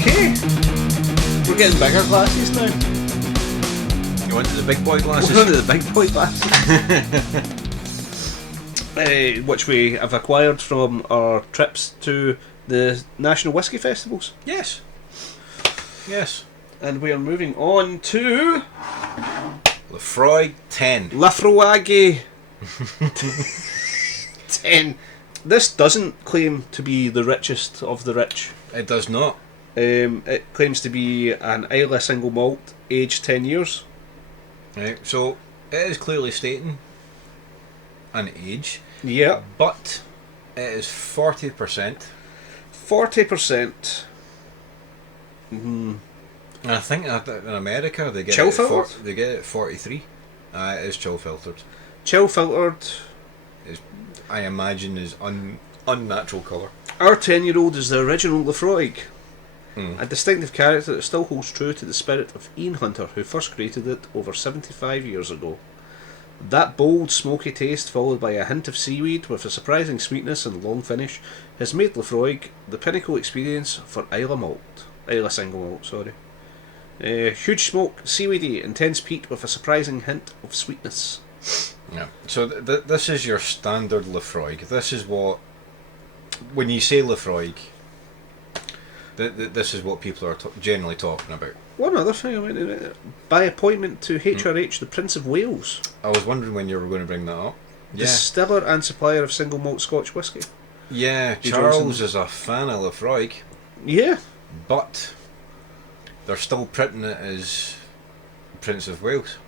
Okay. We're getting bigger glasses now. You want the big boy glasses? We're into the big boy glasses. Which we have acquired from our trips to the National Whisky Festivals. Yes. Yes. And we are moving on to... Laphroaig 10. Laphroaig 10. This doesn't claim to be the richest of the rich. It does not. It claims to be an Islay single malt, aged 10 years. Right, so it is clearly stating an age. Yeah. But it is 40%. 40%. Mm. And I think in America they get Chill it filtered? they get it at 43. It is chill filtered. Chill filtered. I imagine is unnatural colour. Our 10-year-old is the original Laphroaig. Mm. A distinctive character that still holds true to the spirit of Ian Hunter, who first created it over 75 years ago. That bold, smoky taste, followed by a hint of seaweed with a surprising sweetness and long finish, has made Laphroaig the pinnacle experience for Islay single malt, sorry. Huge smoke, seaweedy, intense peat with a surprising hint of sweetness. Yeah. So this is your standard Laphroaig. This is what, when you say Laphroaig, this is what people are generally talking about. One other thing, by appointment to HRH, the Prince of Wales. I was wondering when you were going to bring that up. Yeah. Distiller and supplier of single malt Scotch whisky. Yeah, Charles is a fan of Laphroaig. Yeah. But they're still printing it as Prince of Wales.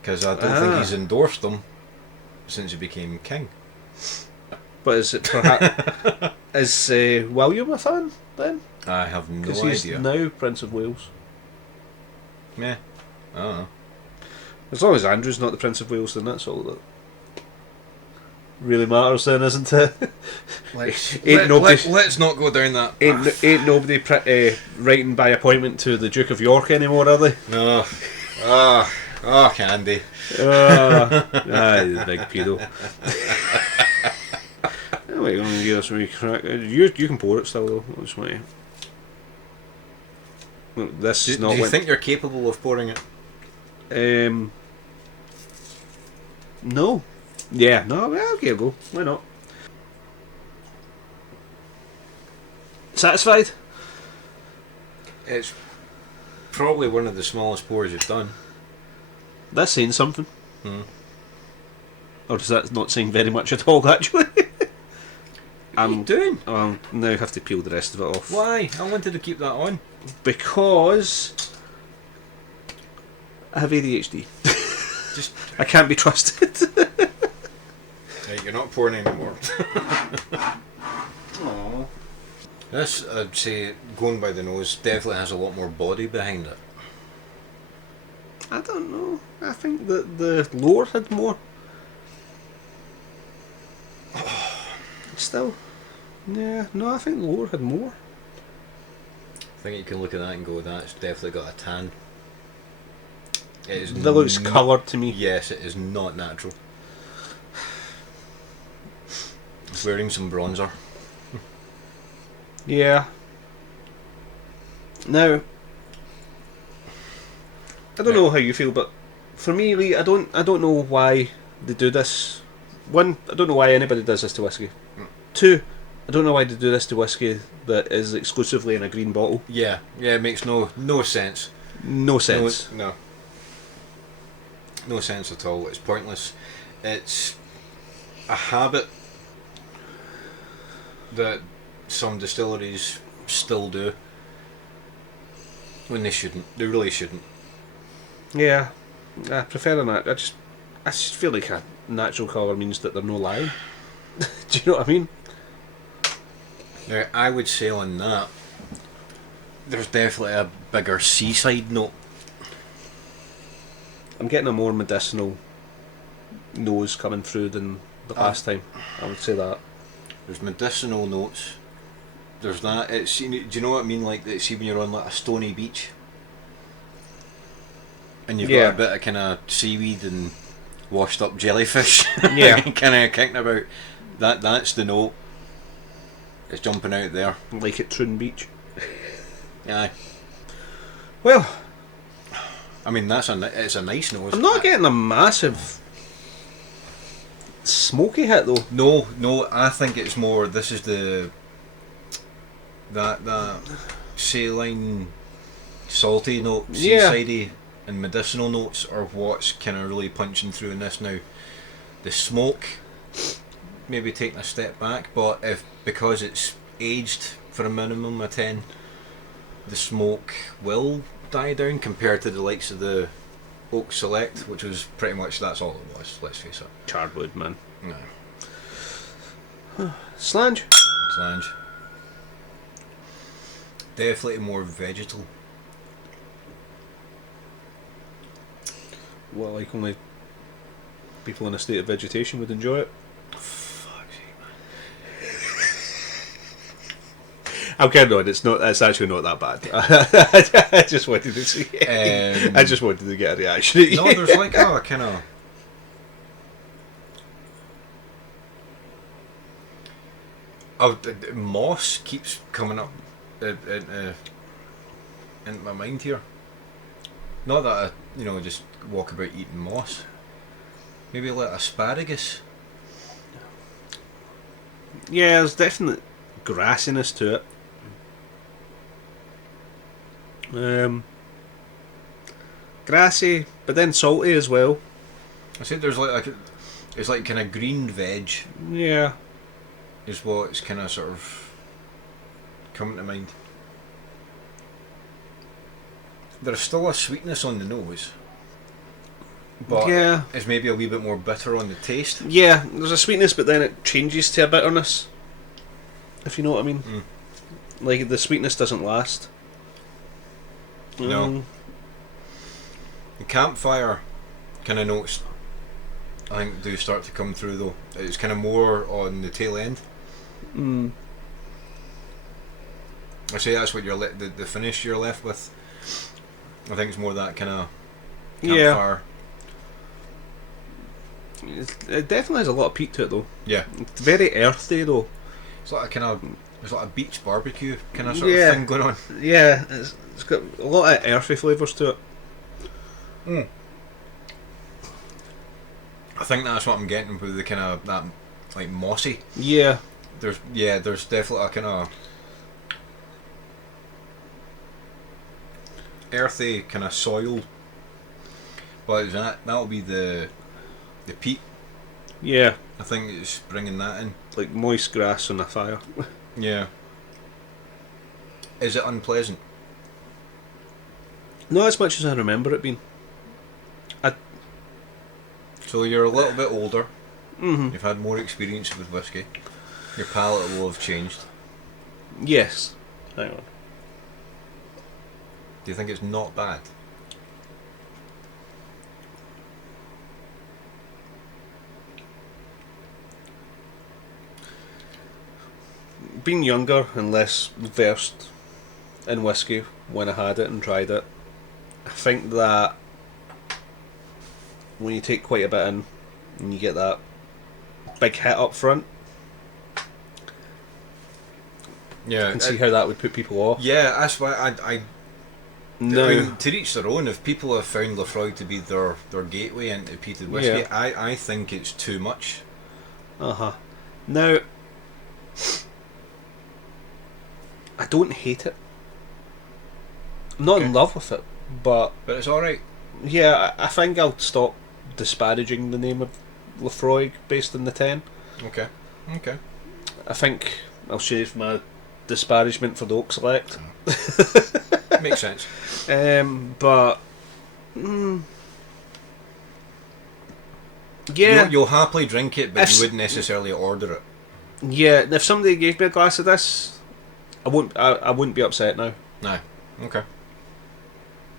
Because I don't think he's endorsed them since he became king. But is it perhaps... is William a fan then? I have no idea. Because he's now Prince of Wales. Yeah, I don't know. As long as Andrew's not the Prince of Wales, then that's all that really matters then, isn't it? Let's not go down that path. Ain't nobody writing by appointment to the Duke of York anymore, are they? No. Candy. He's a big pedo. Wait, I'm going to give this a wee crack. You can pour it still though. I just want to... This is not. Do you think you're capable of pouring it? No. Yeah, no, well, I'll give it a go. Why not? Satisfied? It's probably one of the smallest pours you've done. That's saying something. Hmm. Or is that not saying very much at all, actually? What are you doing? Now I have to peel the rest of it off. Why? I wanted to keep that on. Because I have ADHD. Just I can't be trusted. right, you're not pouring anymore. Aww. This, I'd say, going by the nose, definitely has a lot more body behind it. I don't know. I think that the lower had more. Still. Yeah, no, I think the lower had more. I think you can look at that and go, that's definitely got a tan. That looks coloured to me. Yes, it is not natural. It's wearing some bronzer. Yeah. Now, I don't know how you feel, but for me, Lee, I don't know why they do this. One, I don't know why anybody does this to whiskey. Two, I don't know why they do this to whiskey that is exclusively in a green bottle. Yeah, it makes no sense. No sense. No sense at all. It's pointless. It's a habit that some distilleries still do when they shouldn't. They really shouldn't. Yeah, I prefer that. I just feel like a natural colour means that they're no lying. Do you know what I mean? Now, I would say on that, there's definitely a bigger seaside note. I'm getting a more medicinal nose coming through than the last time. I would say that. There's medicinal notes. There's that. It's, do you know what I mean? Like, see when you're on like a stony beach, and you've got a bit of kind of seaweed and washed up jellyfish. Yeah, kind of kicking about. That's the note. It's jumping out there. Like at Troon Beach. Aye. Well, I mean, it's a nice nose. I'm not getting a massive smoky hit though. No, I think it's more. This is that saline, salty note, seasidey, and medicinal notes are what's kind of really punching through in this now. The smoke, maybe taking a step back, but because it's aged for a minimum of 10, the smoke will die down compared to the likes of the Oak Select, which was pretty much that's all it was. Let's face it. Charred wood, man. No. Slange. Definitely more vegetal. Well, like only people in a state of vegetation would enjoy it. Fuck's sake, man. I'm kidding on. It's actually not that bad. I just wanted to see. I just wanted to get a reaction. No, there's like a kind of. Moss keeps coming up into my mind here. Not that I, just walk about eating moss. Maybe like asparagus. Yeah, there's definite grassiness to it. Grassy, but then salty as well. I said there's it's like kind of green veg. Yeah. Is what's kind of sort of coming to mind. There's still a sweetness on the nose, but yeah, it's maybe a wee bit more bitter on the taste. Yeah, there's a sweetness, but then it changes to a bitterness, if you know what I mean. Like, the sweetness doesn't last. No. The campfire kind of notes, I think, do start to come through though. It's kind of more on the tail end. I say that's what the finish you're left with. I think it's more that kind of campfire. Yeah. It definitely has a lot of peat to it though. Yeah. It's very earthy though. It's like there's like a beach barbecue kind of sort of thing going on. Yeah, it's got a lot of earthy flavours to it. I think that's what I'm getting with the kind of that like mossy. Yeah. There's definitely a kind of earthy kind of soil, but that'll be the peat. Yeah. I think it's bringing that in. Like moist grass on a fire. Yeah. Is it unpleasant? Not as much as I remember it being. So you're a little bit older. Mm-hmm. You've had more experience with whiskey. Your palate will have changed. Yes. Hang on. Do you think it's not bad? Being younger and less versed in whiskey when I had it and tried it, I think that when you take quite a bit in and you get that big hit up front, yeah, I can see how that would put people off. Yeah, that's why I No. to each their own. If people have found Laphroaig to be their gateway into peated whiskey, I think it's too much. Now, I don't hate it. I'm not in love with it, but it's alright. Yeah, I think I'll stop disparaging the name of Laphroaig based on the 10. Okay. I think I'll shave my disparagement for the Oak Select. Makes sense. But yeah, you'll happily drink it, but you wouldn't necessarily order it. Yeah, if somebody gave me a glass of this, I wouldn't be upset now. No. Okay.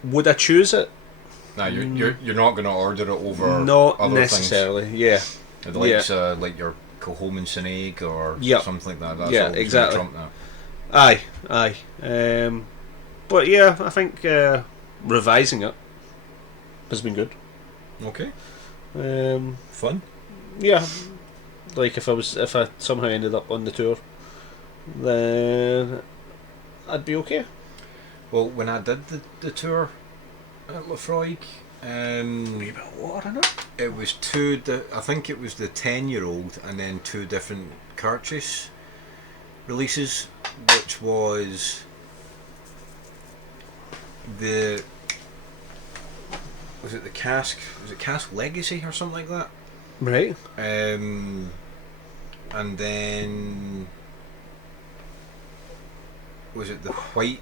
Would I choose it? No, you're not going to order it over not other necessarily. things. Yeah. The likes like your Coleman Snake or something like that. That's yeah, all exactly. Trump now. Aye. But yeah, I think revising it has been good. Okay. Fun. Yeah. Like if I somehow ended up on the tour, then I'd be okay. Well, when I did the tour at Laphroaig, A wee bit of water in it. it was I think it was the 10-year-old and then two different Cartridge releases, which was the cask? Was it Cask Legacy or something like that? Right. And then was it the white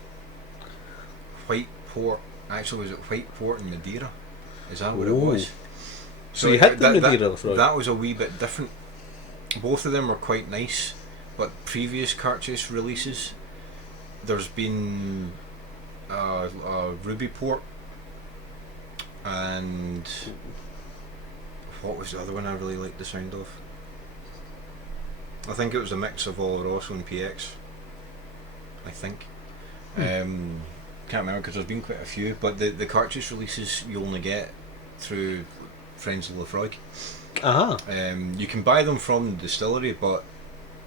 port? Actually, was it white port and Madeira? Is that what it was? So you hit the Madeira, that was a wee bit different. Both of them were quite nice, but previous Cartridge releases, there's been a Ruby port, and what was the other one I really liked the sound of? I think it was a mix of Oloroso and PX. I think. Can't remember because there's been quite a few, but the Cartridge releases you only get through Friends of Laphroaig. You can buy them from the distillery, but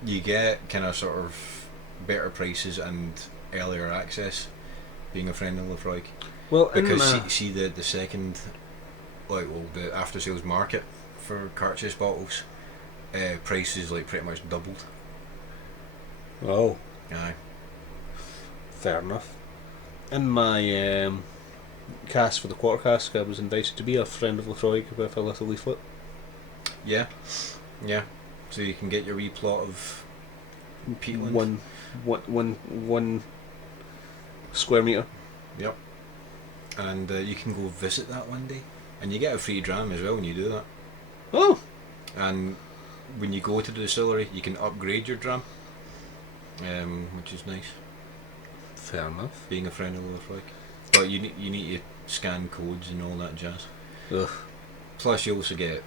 you get kind of sort of better prices and earlier access being a friend of Laphroaig. Well, because see the second, the after sales market for Cartridge bottles, prices like pretty much doubled. Oh. Aye. Fair enough. In my cast for the quarter cask, I was invited to be a friend of Laphroaig with a little leaflet. Yeah. So you can get your wee plot of peatland. One square metre. Yep. And you can go visit that one day, and you get a free dram as well when you do that. Oh. And when you go to the distillery, you can upgrade your dram, which is nice. Fair enough. Being a friend of Laphroaig, but you need to scan codes and all that jazz. Ugh. Plus, you also get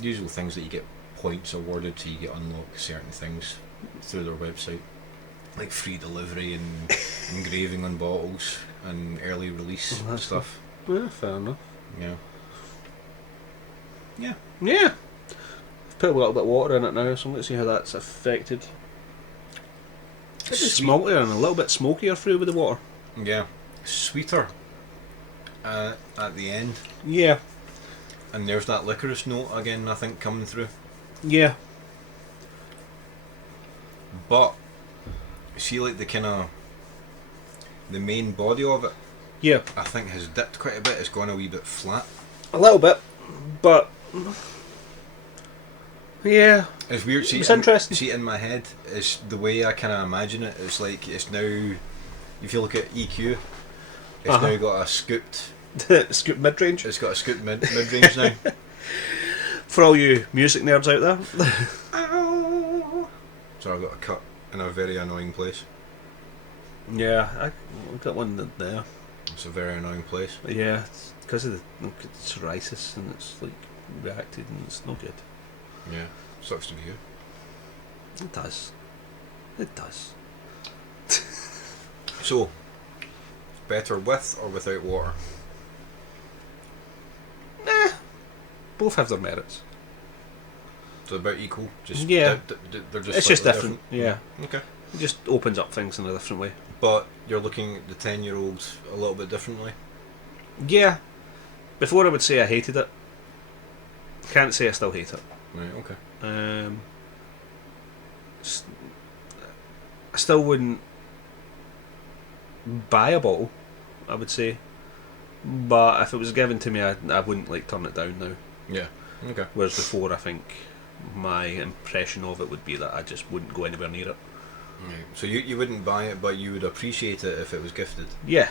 usual things that you get points awarded, so you get unlock certain things through their website, like free delivery and engraving on bottles and early release stuff. Yeah, fair enough. Yeah. I've put a little bit of water in it now, so let's see how that's affected. It's maltier and a little bit smokier through with the water. Yeah, sweeter at the end. Yeah. And there's that licorice note again, I think, coming through. Yeah. But see, like the main body of it, Yeah. I think has dipped quite a bit. It's gone a wee bit flat. A little bit, but yeah. It's weird. See, it's interesting. See, in my head, it's the way I kind of imagine it. It's like it's now. If you look at EQ, it's now got a scooped. Scoop mid range. It's got a scooped mid range now. For all you music nerds out there. So I've got a cut in a very annoying place. Yeah, I got one there. It's a very annoying place. Yeah, because of the psoriasis, and it's like reacted, and it's no good. Yeah, sucks to be you. It does. It does. So, better with or without water? Nah, both have their merits. So about equal. Just yeah, they're just. It's just different. Yeah. Okay. It just opens up things in a different way. But you're looking at the 10-year-olds a little bit differently. Yeah. Before I would say I hated it. Can't say I still hate it. Right. Okay. I still wouldn't buy a bottle, I would say, but if it was given to me, I wouldn't like turn it down now. Yeah. Okay. Whereas before, I think my impression of it would be that I just wouldn't go anywhere near it. Right. So you wouldn't buy it, but you would appreciate it if it was gifted. Yeah.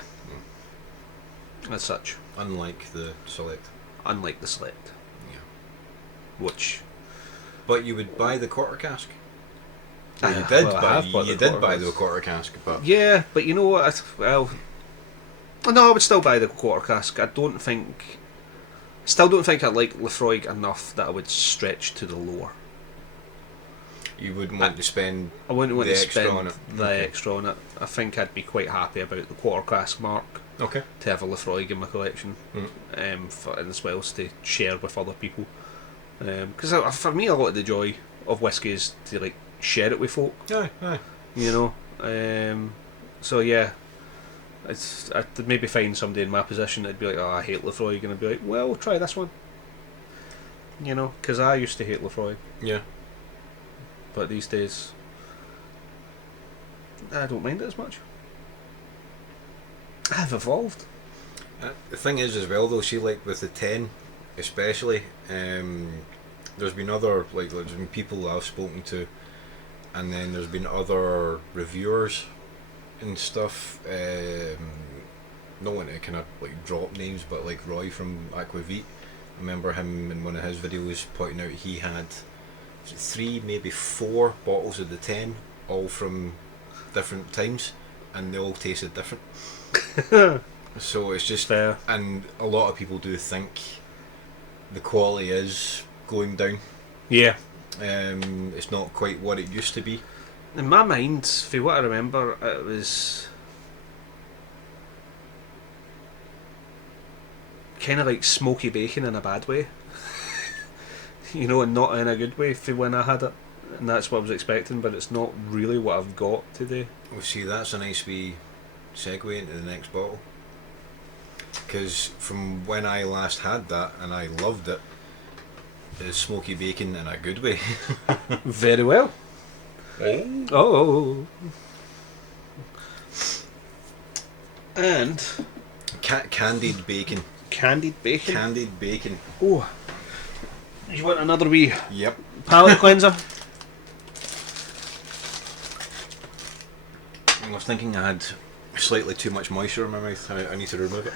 As such. Unlike the select. Unlike the select. Yeah. Which. But you would buy the quarter cask. Well, you did did buy the quarter cask, but yeah, but you know what? No, I would still buy the quarter cask. Still don't think I like Laphroaig enough that I would stretch to the lower. You wouldn't want to spend. I wouldn't want the to extra spend on it. the Okay. extra on it. I think I'd be quite happy about the quarter cask mark. Okay. To have a Laphroaig in my collection, and as well as to share with other people. Because for me, a lot of the joy of whiskey is to like share it with folk. Aye. You know. So yeah, I'd maybe find somebody in my position that'd be like, oh, I hate Laphroaig, and I'd be like, well, try this one. You know, because I used to hate Laphroaig. Yeah. But these days, I don't mind it as much. I've evolved. The thing is, as well, though, see, like with the 10, especially, there's been other, like, there's been people I've spoken to, and then there's been other reviewers and stuff. No one to kind of like drop names, but like Roy from Aquavit, I remember him in one of his videos pointing out he had 3, maybe 4 bottles of the 10, all from different times, and they all tasted different. So it's just fair. And a lot of people do think the quality is going down. Yeah. It's not quite what it used to be. In my mind, for what I remember, it was kind of like smoky bacon in a bad way. You know, and not in a good way for when I had it. And that's what I was expecting, but it's not really what I've got today. Well, see, that's a nice wee segue into the next bottle. Because from when I last had that, and I loved it, it's smoky bacon in a good way. Very well. Oh. And Candied bacon. Candied bacon. Candied bacon. Oh. You want another wee Yep. palate cleanser? I was thinking I had slightly too much moisture in my mouth. I need to remove it.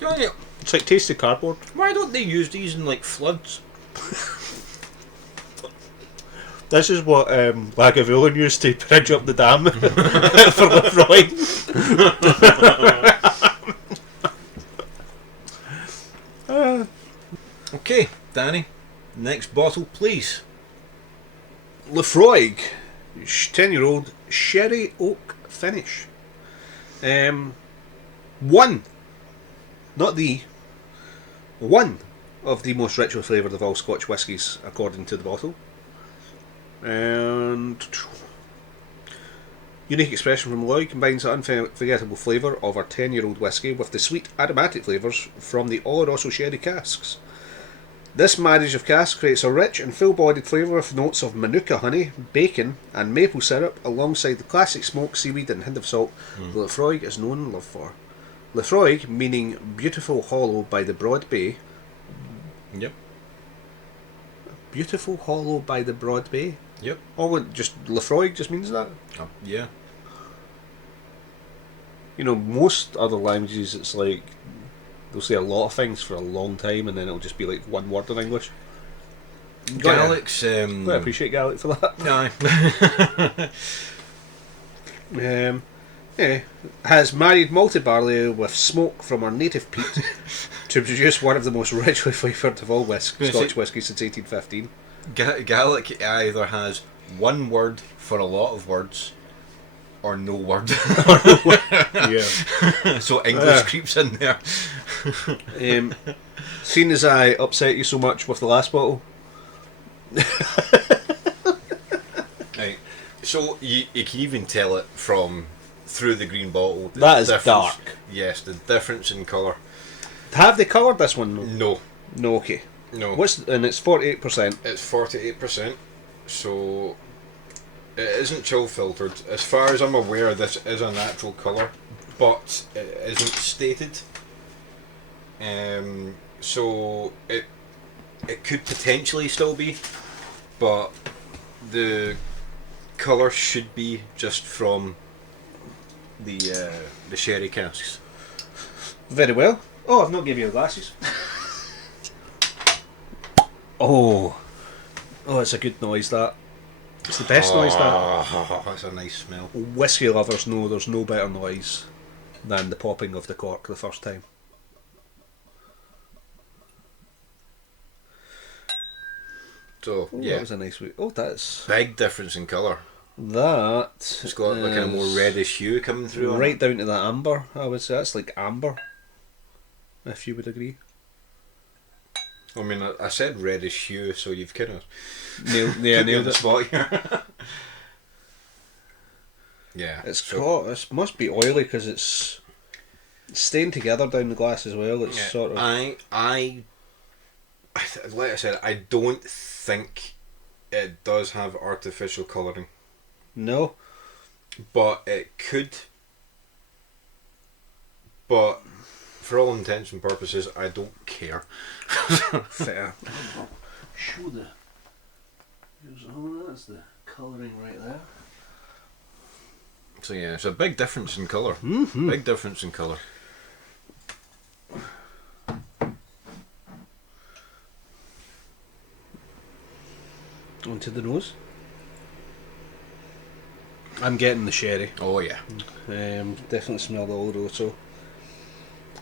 Yeah. It's like tasty cardboard. Why don't they use these in like floods? This is what Lagavulin used to bridge up the dam for Laphroaig. Okay, Danny, next bottle, please. Laphroaig, 10-year-old sherry oak finish. One, not the, one of the most richly flavoured of all Scotch whiskies, according to the bottle. And unique expression from Loy combines the unforgettable flavour of our 10-year-old whisky with the sweet aromatic flavours from the Oloroso sherry casks. This marriage of casks creates a rich and full-bodied flavour with notes of manuka honey, bacon and maple syrup alongside the classic smoke, seaweed and hint of salt that Laphroaig is known and loved for. Laphroaig meaning beautiful hollow by the broad bay. Yep. Beautiful hollow by the broad bay? Yep. Oh, just Laphroaig just means that? Yeah. You know, most other languages it's like they'll say a lot of things for a long time and then it'll just be like one word in English. Galic's I appreciate Gaelic for that. No. Yeah, has married malted barley with smoke from our native peat to produce one of the most richly flavoured of all Scotch whiskies since 1815. Gaelic either has one word for a lot of words or no word. Yeah. So English creeps in there. Seeing as I upset you so much with the last bottle. Right. So you can even tell it from through the green bottle. That is dark. Yes, the difference in colour. Have they coloured this one? No. No, okay. No. And it's 48%. It's 48%, so it isn't chill filtered. As far as I'm aware, this is a natural colour, but it isn't stated. So it could potentially still be, but the colour should be just from the sherry casks. Very well. Oh, I've not given you the glasses. Oh, it's a good noise that. It's the best noise that. Oh, that's a nice smell. Whiskey lovers know there's no better noise than the popping of the cork the first time. So, Ooh, yeah. That was a nice way. Oh, that's... Big difference in colour. That It's got like kind of more reddish hue coming through. Right down to that amber, I would say. That's like amber, if you would agree. I mean, I said reddish hue, so you've kind of nailed the it. spot here. Yeah. It must be oily because it's staying together down the glass as well. It's sort of. Like I said, I don't think it does have artificial colouring. No. But it could. But for all intents and purposes, I don't care. Fair. Show the. That's the colouring right there. So yeah, it's a big difference in colour. Mm-hmm. Big difference in colour. Onto the nose. I'm getting the sherry. Oh yeah. Definitely smell the Oloroso.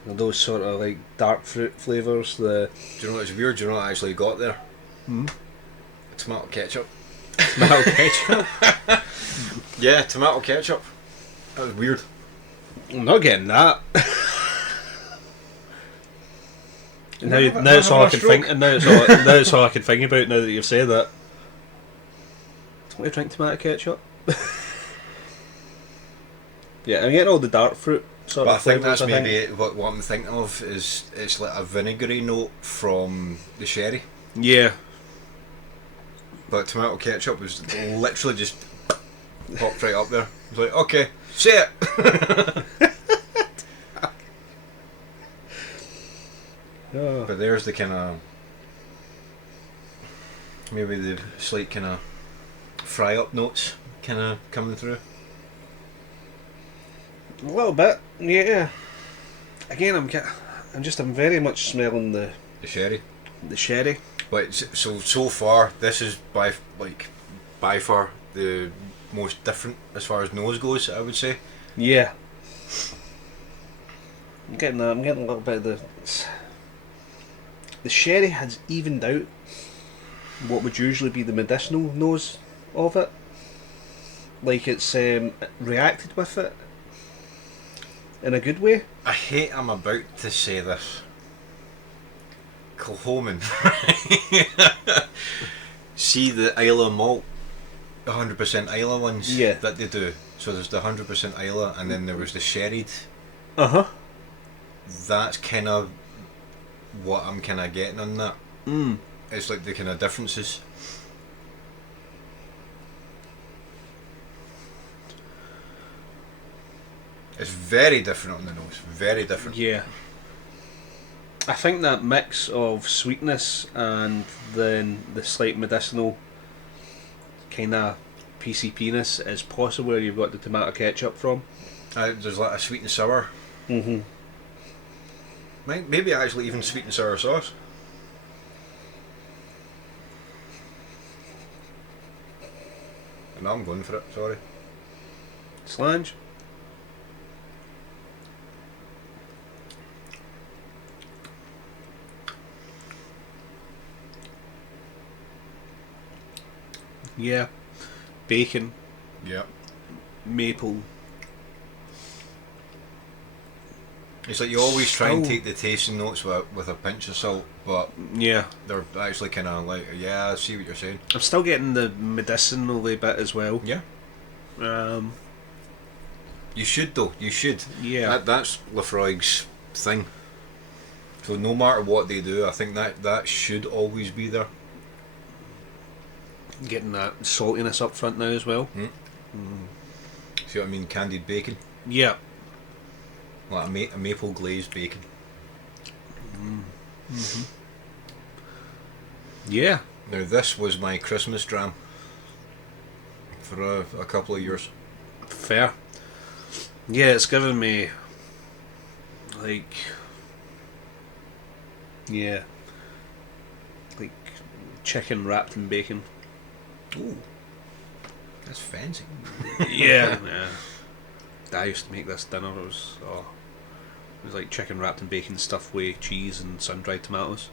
Those sort of like dark fruit flavours. Do you know what's weird? Do you know what I actually got there? Tomato ketchup. Tomato ketchup? Yeah, tomato ketchup. That was weird. I'm not getting that. now it's all I can think. And now it's all I can think about. Now that you've said that. Don't we drink tomato ketchup? Yeah, I'm getting all the dark fruit sort But of I think flavours. that's maybe what I'm thinking of is it's like a vinegary note from the sherry. Yeah. But tomato ketchup was literally just popped right up there. I was like, okay, say it. Oh. But there's the kind of maybe the slight kind of fry up notes kind of coming through. A little bit, yeah. Again, I'm very much smelling the The sherry. But so far, this is by far the most different as far as nose goes, I would say. Yeah. I'm getting a little bit of the sherry has evened out what would usually be the medicinal nose of it. Like it's reacted with it in a good way. I hate I'm about to say this. Kilhoman. See the Islay malt, 100% Islay ones that they do. So there's the 100% Islay, and then there was the sherried. That's kind of what I'm kind of getting on that. It's like the kind of differences. It's very different on the nose. Very different. Yeah. I think that mix of sweetness and then the slight medicinal kind of PCP-ness is possibly where you've got the tomato ketchup from. There's like a sweet and sour. Mm-hmm. Maybe actually even sweet and sour sauce. And now I'm going for it, sorry. Slange. Yeah. Bacon. Yeah. Maple. It's like you always try and take the tasting notes with a pinch of salt, but yeah, they're actually kind of like, yeah, I see what you're saying. I'm still getting the medicinal bit as well. Yeah. You should though. You should. Yeah. That's Laphroaig's thing. So no matter what they do, I think that should always be there. Getting that saltiness up front now as well. See what I mean? Candied bacon. Yeah. Like a maple glazed bacon. Mm-hmm. Yeah. Now this was my Christmas dram for a couple of years. Fair. Yeah, it's given me like chicken wrapped in bacon. Ooh, that's fancy. Yeah. I used to make this dinner. It was like chicken wrapped in bacon stuffed with cheese and sun-dried tomatoes.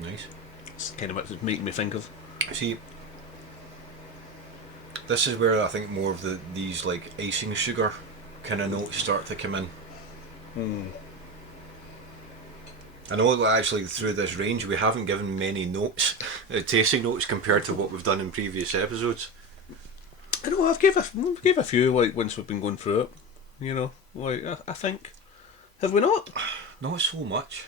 Nice. It's kind of what it's making me think of. See, this is where I think more of these like icing sugar kind of notes start to come in. I know that actually through this range we haven't given many notes, tasting notes compared to what we've done in previous episodes. I know I've gave a few like once we've been going through it. You know, like I think, have we not? Not so much.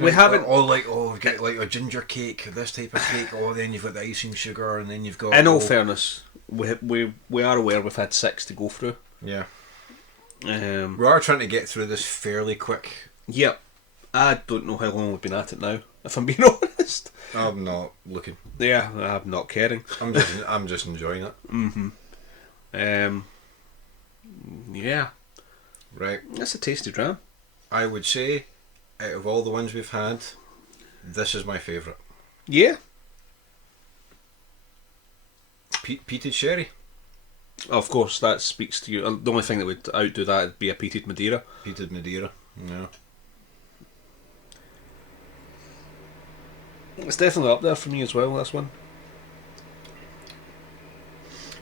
We haven't. We've got like a ginger cake, this type of cake. Then you've got the icing sugar, and then you've got. In all fairness, we are aware we've had 6 to go through. Yeah. We are trying to get through this fairly quick. Yep. I don't know how long we've been at it now, if I'm being honest. I'm not looking. Yeah, I'm not caring. I'm just enjoying it. Yeah. Right. That's a tasty dram. I would say, out of all the ones we've had, this is my favourite. Yeah. Peated sherry. Of course, that speaks to you. The only thing that would outdo that would be a peated Madeira. Peated Madeira. Yeah. It's definitely up there for me as well, this one.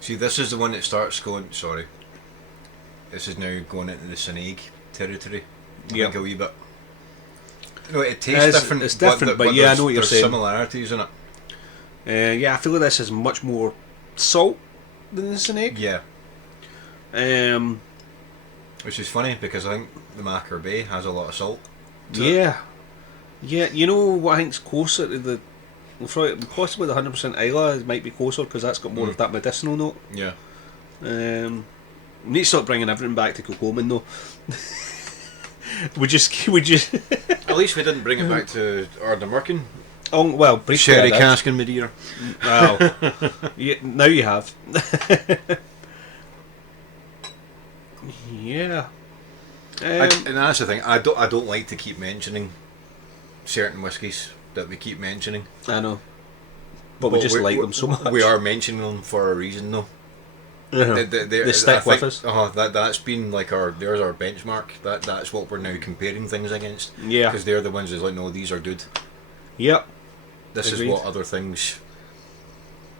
See, this is the one that starts going... Sorry. This is now going into the Laphroaig territory. I think a wee bit. No, it tastes different. It's different, but yeah, I know what you're saying. There's similarities in it. Yeah, I feel like this has much more salt than the Laphroaig. Yeah. Which is funny because I think the Macker Bay has a lot of salt. Yeah. Yeah, you know what I think's closer to the... Possibly the 100% Islay might be closer because that's got more of that medicinal note. Yeah. We need to start bringing everything back to Kilcoman though. we just At least we didn't bring it back to Ardnamurchan. Oh well, briefly Sherry cask and Madeira. Well, yeah, now you have. Yeah. And that's the thing. I don't like to keep mentioning certain whiskies that we keep mentioning. I know, but we just like them so much. We are mentioning them for a reason, though. They stick with us. That's been like there's our benchmark. That's what we're now comparing things against. Yeah, because they're the ones that's like, no, these are good. Yep. This Agreed. is what other things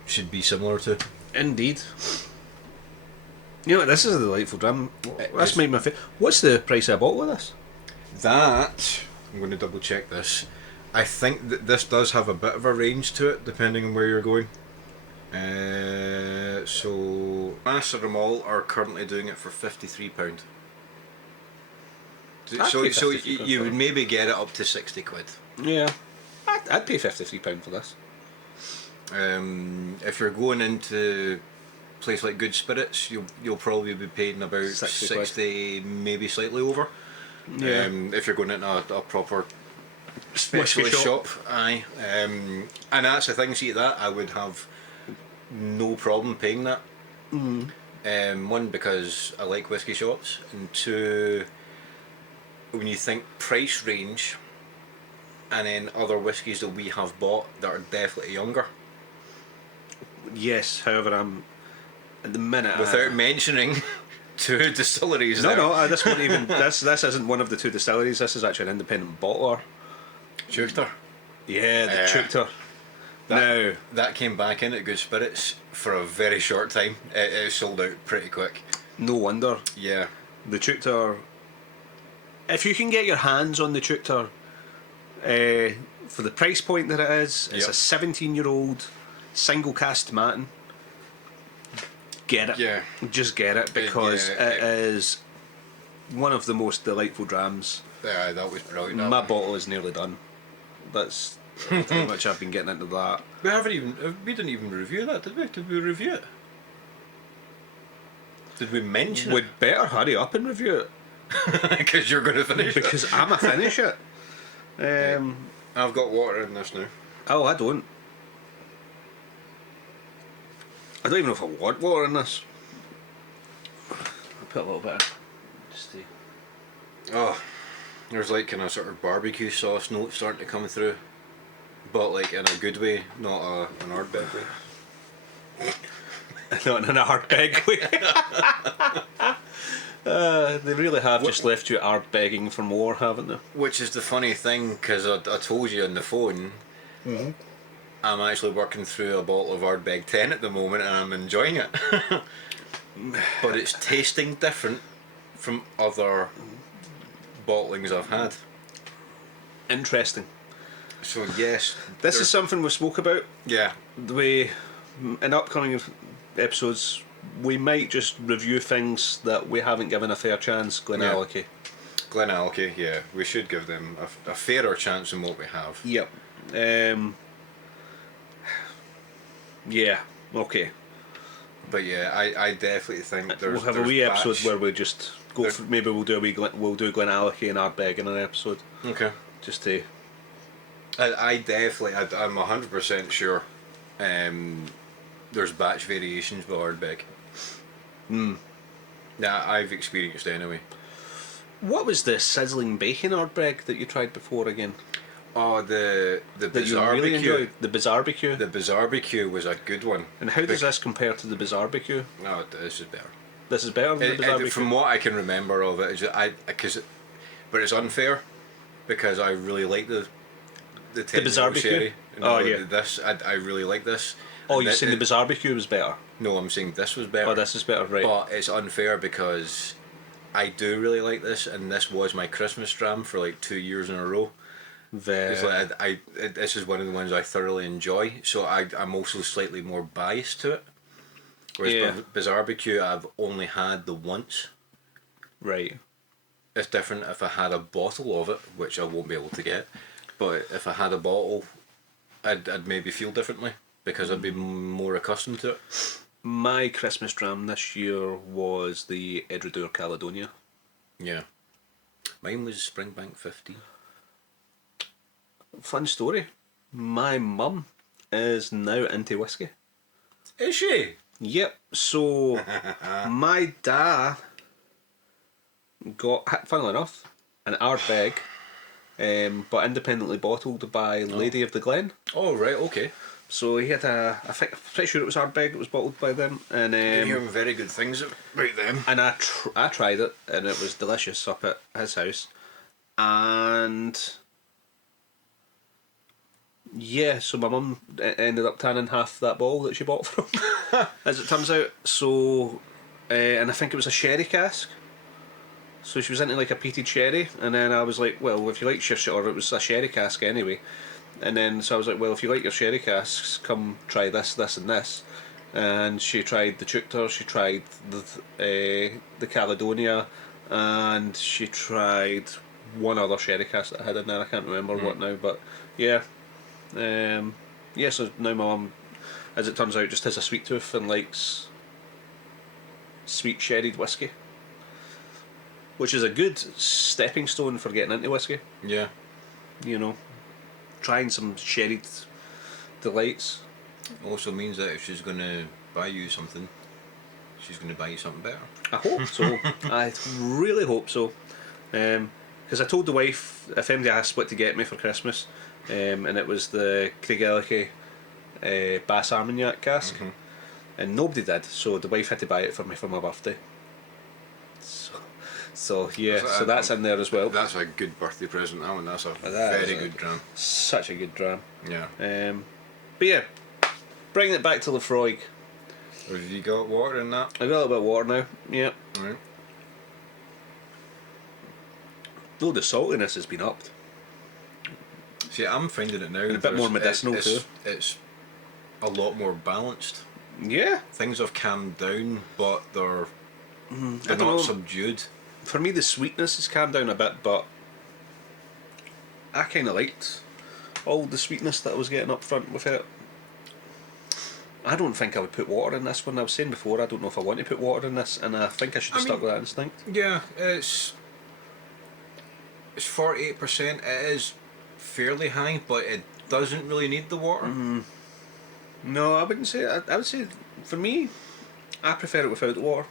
should be similar to. Indeed. You know, this is a delightful dram. That's made my favourite. What's the price of a bottle of this? That, I'm going to double check this. I think that this does have a bit of a range to it, depending on where you're going. So, Master and Malt are currently doing it for £53. So you would maybe get it up to 60 quid. Yeah, I'd pay £53 for this. If you're going into a place like Good Spirits, you'll probably be paying about 60, maybe slightly over. Yeah. If you're going into a proper specialist shop, aye. And that's the thing. See, that I would have no problem paying that. One, because I like whiskey shops, and two, when you think price range, and then other whiskies that we have bought that are definitely younger. Yes, however, I'm at the minute without mentioning two distilleries. No, this wouldn't even. This isn't one of the two distilleries. This is actually an independent bottler. Chukter. Yeah, the Chukter. Now that came back in at Good Spirits for a very short time. It sold out pretty quick. No wonder. Yeah. The Chukter. If you can get your hands on the Chukter, for the price point that it is, it's a 17-year-old single cast Matin. Get it. Yeah. Just get it because it is one of the most delightful drams. Yeah, that was brilliant. My bottle is nearly done. That's pretty much I've been getting into that. We didn't even review that, did we? Did we review it? Did we mention it? We'd better hurry up and review it. Because you're going to finish it. Because I'm a finish it. I've got water in this now. Oh, I don't. I don't even know if I want water in this. I'll put a little bit in. Just to... Oh, there's like kind of sort of barbecue sauce notes starting to come through. But like in a good way, not an Ardbeg way. Not in an Ardbeg way. They really have just left you begging for more, haven't they? Which is the funny thing, because I told you on the phone, I'm actually working through a bottle of Ardbeg 10 at the moment and I'm enjoying it. But it's tasting different from other bottlings I've had. Interesting. So yes, this is something we spoke about. Yeah. The way in upcoming episodes, we might just review things that we haven't given a fair chance. Glenallachie. Glenallachie, yeah. We should give them a fairer chance than what we have. Yep. Yeah, okay. But yeah, I definitely think we'll have a wee episode where we just go for, maybe we'll do Glenallachie and Ardbeg in an episode. Okay. Just to... I'm 100% sure there's batch variations with Ardbeg. That I've experienced anyway. What was the sizzling bacon Ardbeg that you tried before again? Oh, the Bizarre really enjoyed? The Bizarre-bQ? The Bizarre-bQ was a good one. And how does this compare to the Bizarre-bQ? No, this is better. This is better than the Bizarre-bQ? From what I can remember of it, but it's unfair because I really like the Bizarre-bQ? sherry. Oh yeah. I really like this. Oh, you're saying the Bizarre-bQ was better? No, I'm saying this was better. Oh, this is better, right. But it's unfair because I do really like this, and this was my Christmas dram for like 2 years in a row. It's like this is one of the ones I thoroughly enjoy, so I'm also slightly more biased to it. Whereas Bizarre-bQ I've only had the once. Right. It's different if I had a bottle of it, which I won't be able to get. But if I had a bottle, I'd maybe feel differently because I'd be more accustomed to it. My Christmas dram this year was the Edredour Caledonia. Yeah. Mine was Springbank 50. Fun story. My mum is now into whiskey. Is she? Yep. So my dad got, funnily enough, an Ardbeg, but independently bottled by Lady of the Glen. Oh right, okay. So he had I'm pretty sure it was Ardbeg. It was bottled by them, and you hear very good things about them. And I tried it, and it was delicious up at his house, and. Yeah, so my mum ended up tanning half that bottle that she bought from as it turns out. So, and I think it was a sherry cask. So she was into like a peated sherry, and then I was like, well, if you like or it was a sherry cask anyway. And then so I was like, well, if you like your sherry casks, come try this, this, and this. And she tried the Teuchter, she tried the Caledonia, and she tried one other sherry cask that I had in there. I can't remember what now, but yeah. So now my mum, as it turns out, just has a sweet tooth and likes sweet sherried whiskey, which is a good stepping stone for getting into whiskey. Yeah. You know, trying some sherried delights. Also means that if she's going to buy you something, she's going to buy you something better. I hope so. I really hope so. Because I told the wife if anybody asked what to get me for Christmas, and it was the Craigellachie Bass Armagnac cask, and nobody did, so the wife had to buy it for me for my birthday. So yeah, so that's in there as well. That's a good birthday present. That one. That's a very good dram. Such a good dram. Yeah. But yeah, bringing it back to Laphroaig. Have you got water in that? I got a little bit of water now. Yeah. Right. Though the saltiness has been upped. See, I'm finding it now. And a bit more medicinal too. It's a lot more balanced. Yeah. Things have calmed down, but they're not know. subdued. For me, the sweetness has calmed down a bit, but I kind of liked all the sweetness that I was getting up front with it. I don't think I would put water in this one. I was saying before, I don't know if I want to put water in this, and I think I should have stuck with that instinct. Yeah, it's 48%. It is fairly high, but it doesn't really need the water. No, I wouldn't say. I would say for me, I prefer it without the water.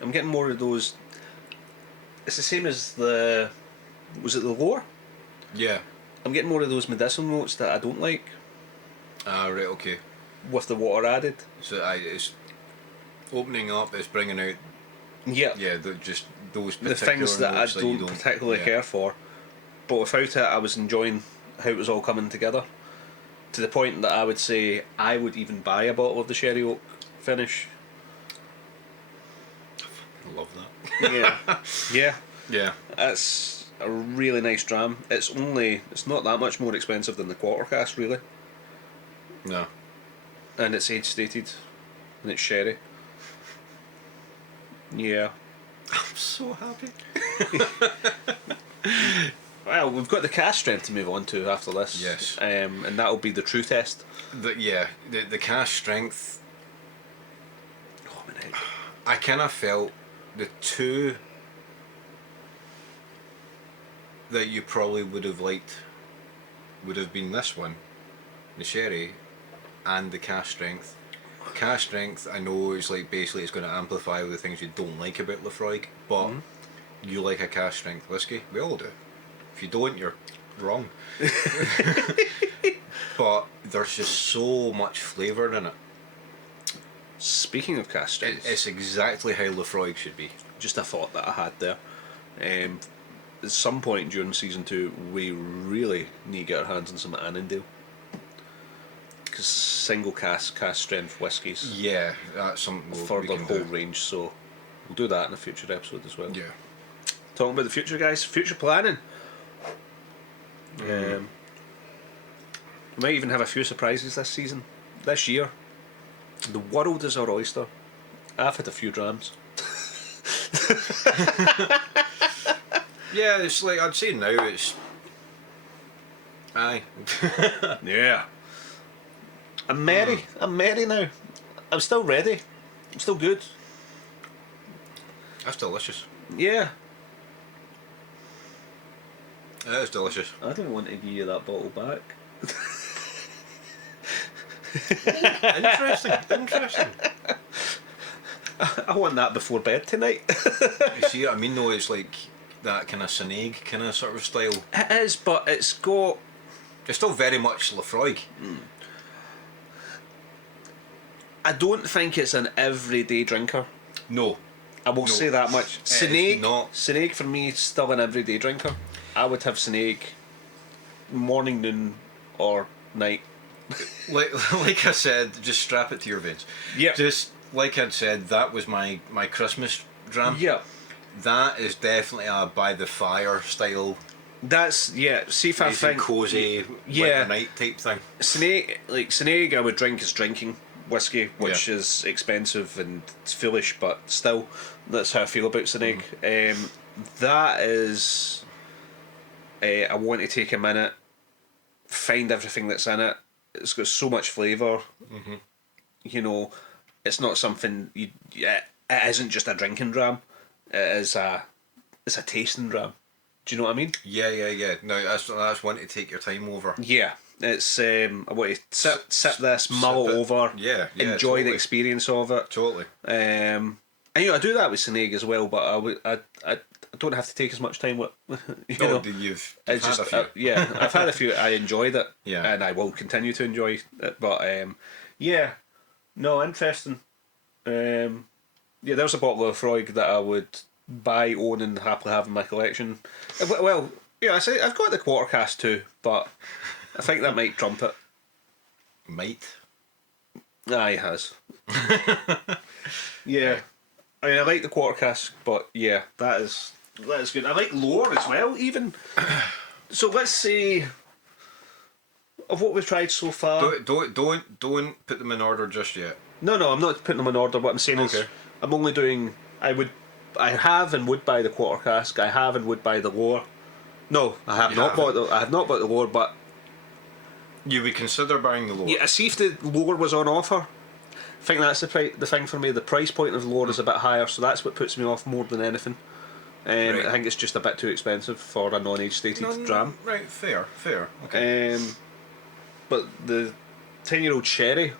I'm getting more of those. It's the same as the. Was it the lore? Yeah. I'm getting more of those medicinal notes that I don't like. Ah, right, okay. With the water added. So it's opening up. It's bringing out. Yeah. Yeah, just those The particular things that I notes don't, you don't particularly care for, but without it, I was enjoying how it was all coming together. To the point that I would say I would even buy a bottle of the sherry oak finish. I love that. Yeah. Yeah. It's a really nice dram. It's not that much more expensive than the quarter cask, really. No. And it's age stated. and it's sherry. Yeah. I'm so happy. Well, we've got the cask strength to move on to after this. Yes. And that'll be the true test. The cask strength. Oh, my neck. I kind of felt the two that you probably would have liked would have been this one, the sherry, and the cask strength. Cask strength, I know is like basically it's going to amplify the things you don't like about Laphroaig, but you like a cask strength whiskey. We all do. If you don't, you're wrong. But there's just so much flavour in it. Speaking of cask strength, It's exactly how Laphroaig should be. just a thought that I had there. At some point during season 2, we really need to get our hands on some Annandale. Because single cask strength whiskies Yeah, that's something for we the can whole do. range, so we'll do that in a future episode as well. Yeah. Talking about the future, guys, future planning. We might even have a few surprises this year. The world is our oyster. I've had a few drams. Yeah, it's like I'd say now it's. Aye. Yeah. I'm merry. I'm merry now. I'm still ready. I'm still good. That's delicious. Yeah. That is delicious. I don't want to give you that bottle back. Interesting. I want that before bed tonight. You see what I mean though, it's like that kind of Laphroaig kind of sort of style. It is, but it's got... It's still very much Laphroaig. I don't think it's an everyday drinker. No. I will say that much. It's not. Snake for me is still an everyday drinker. I would have Snake morning, noon, or night. Like I said, just strap it to your veins. Yep. Just like I'd said, that was my Christmas dram. Yeah. That is definitely a by the fire style. That's, yeah, see if I Nice and think... cosy, Yeah. winter night type thing. Snake I would drink as drinking whiskey, which is expensive and it's foolish, but still, that's how I feel about Snake. That is... I want to take a minute, find everything that's in it. It's got so much flavour. You know, it's not something... it isn't just a drinking dram. It's a tasting dram. Do you know what I mean? Yeah. No, that's one to take your time over. Yeah, it's I want to sip this, mull it over, Yeah, enjoy totally. the experience of it. Totally. And I do that with Snake as well, but I don't have to take as much time with. You've It's had just a few. yeah, I've had a few. I enjoyed it, Yeah. and I will continue to enjoy it. But yeah, no, interesting. Yeah, there's a bottle of Laphroaig that I would buy, own, and happily have in my collection. Well, yeah, I've got the quarter cask too, but I think that might trump it. Might. Aye, it has. Yeah, I mean, I like the quarter cask, but yeah, that is good. I like lore as well, even. So let's say of what we've tried so far. Don't put them in order just yet. No, I'm not putting them in order. What I'm saying is, Okay. I'm only doing. I have and would buy the quarter cask. I have and would buy the lore. No, I have not bought the. I have not bought the lore, but You would consider buying the lower. yeah, I see if the lore was on offer. I think that's the thing for me. The price point of the lore is a bit higher, so that's what puts me off more than anything. Right. I think it's just a bit too expensive for a non-age stated dram. Right, fair. Okay. But the 10-year-old sherry,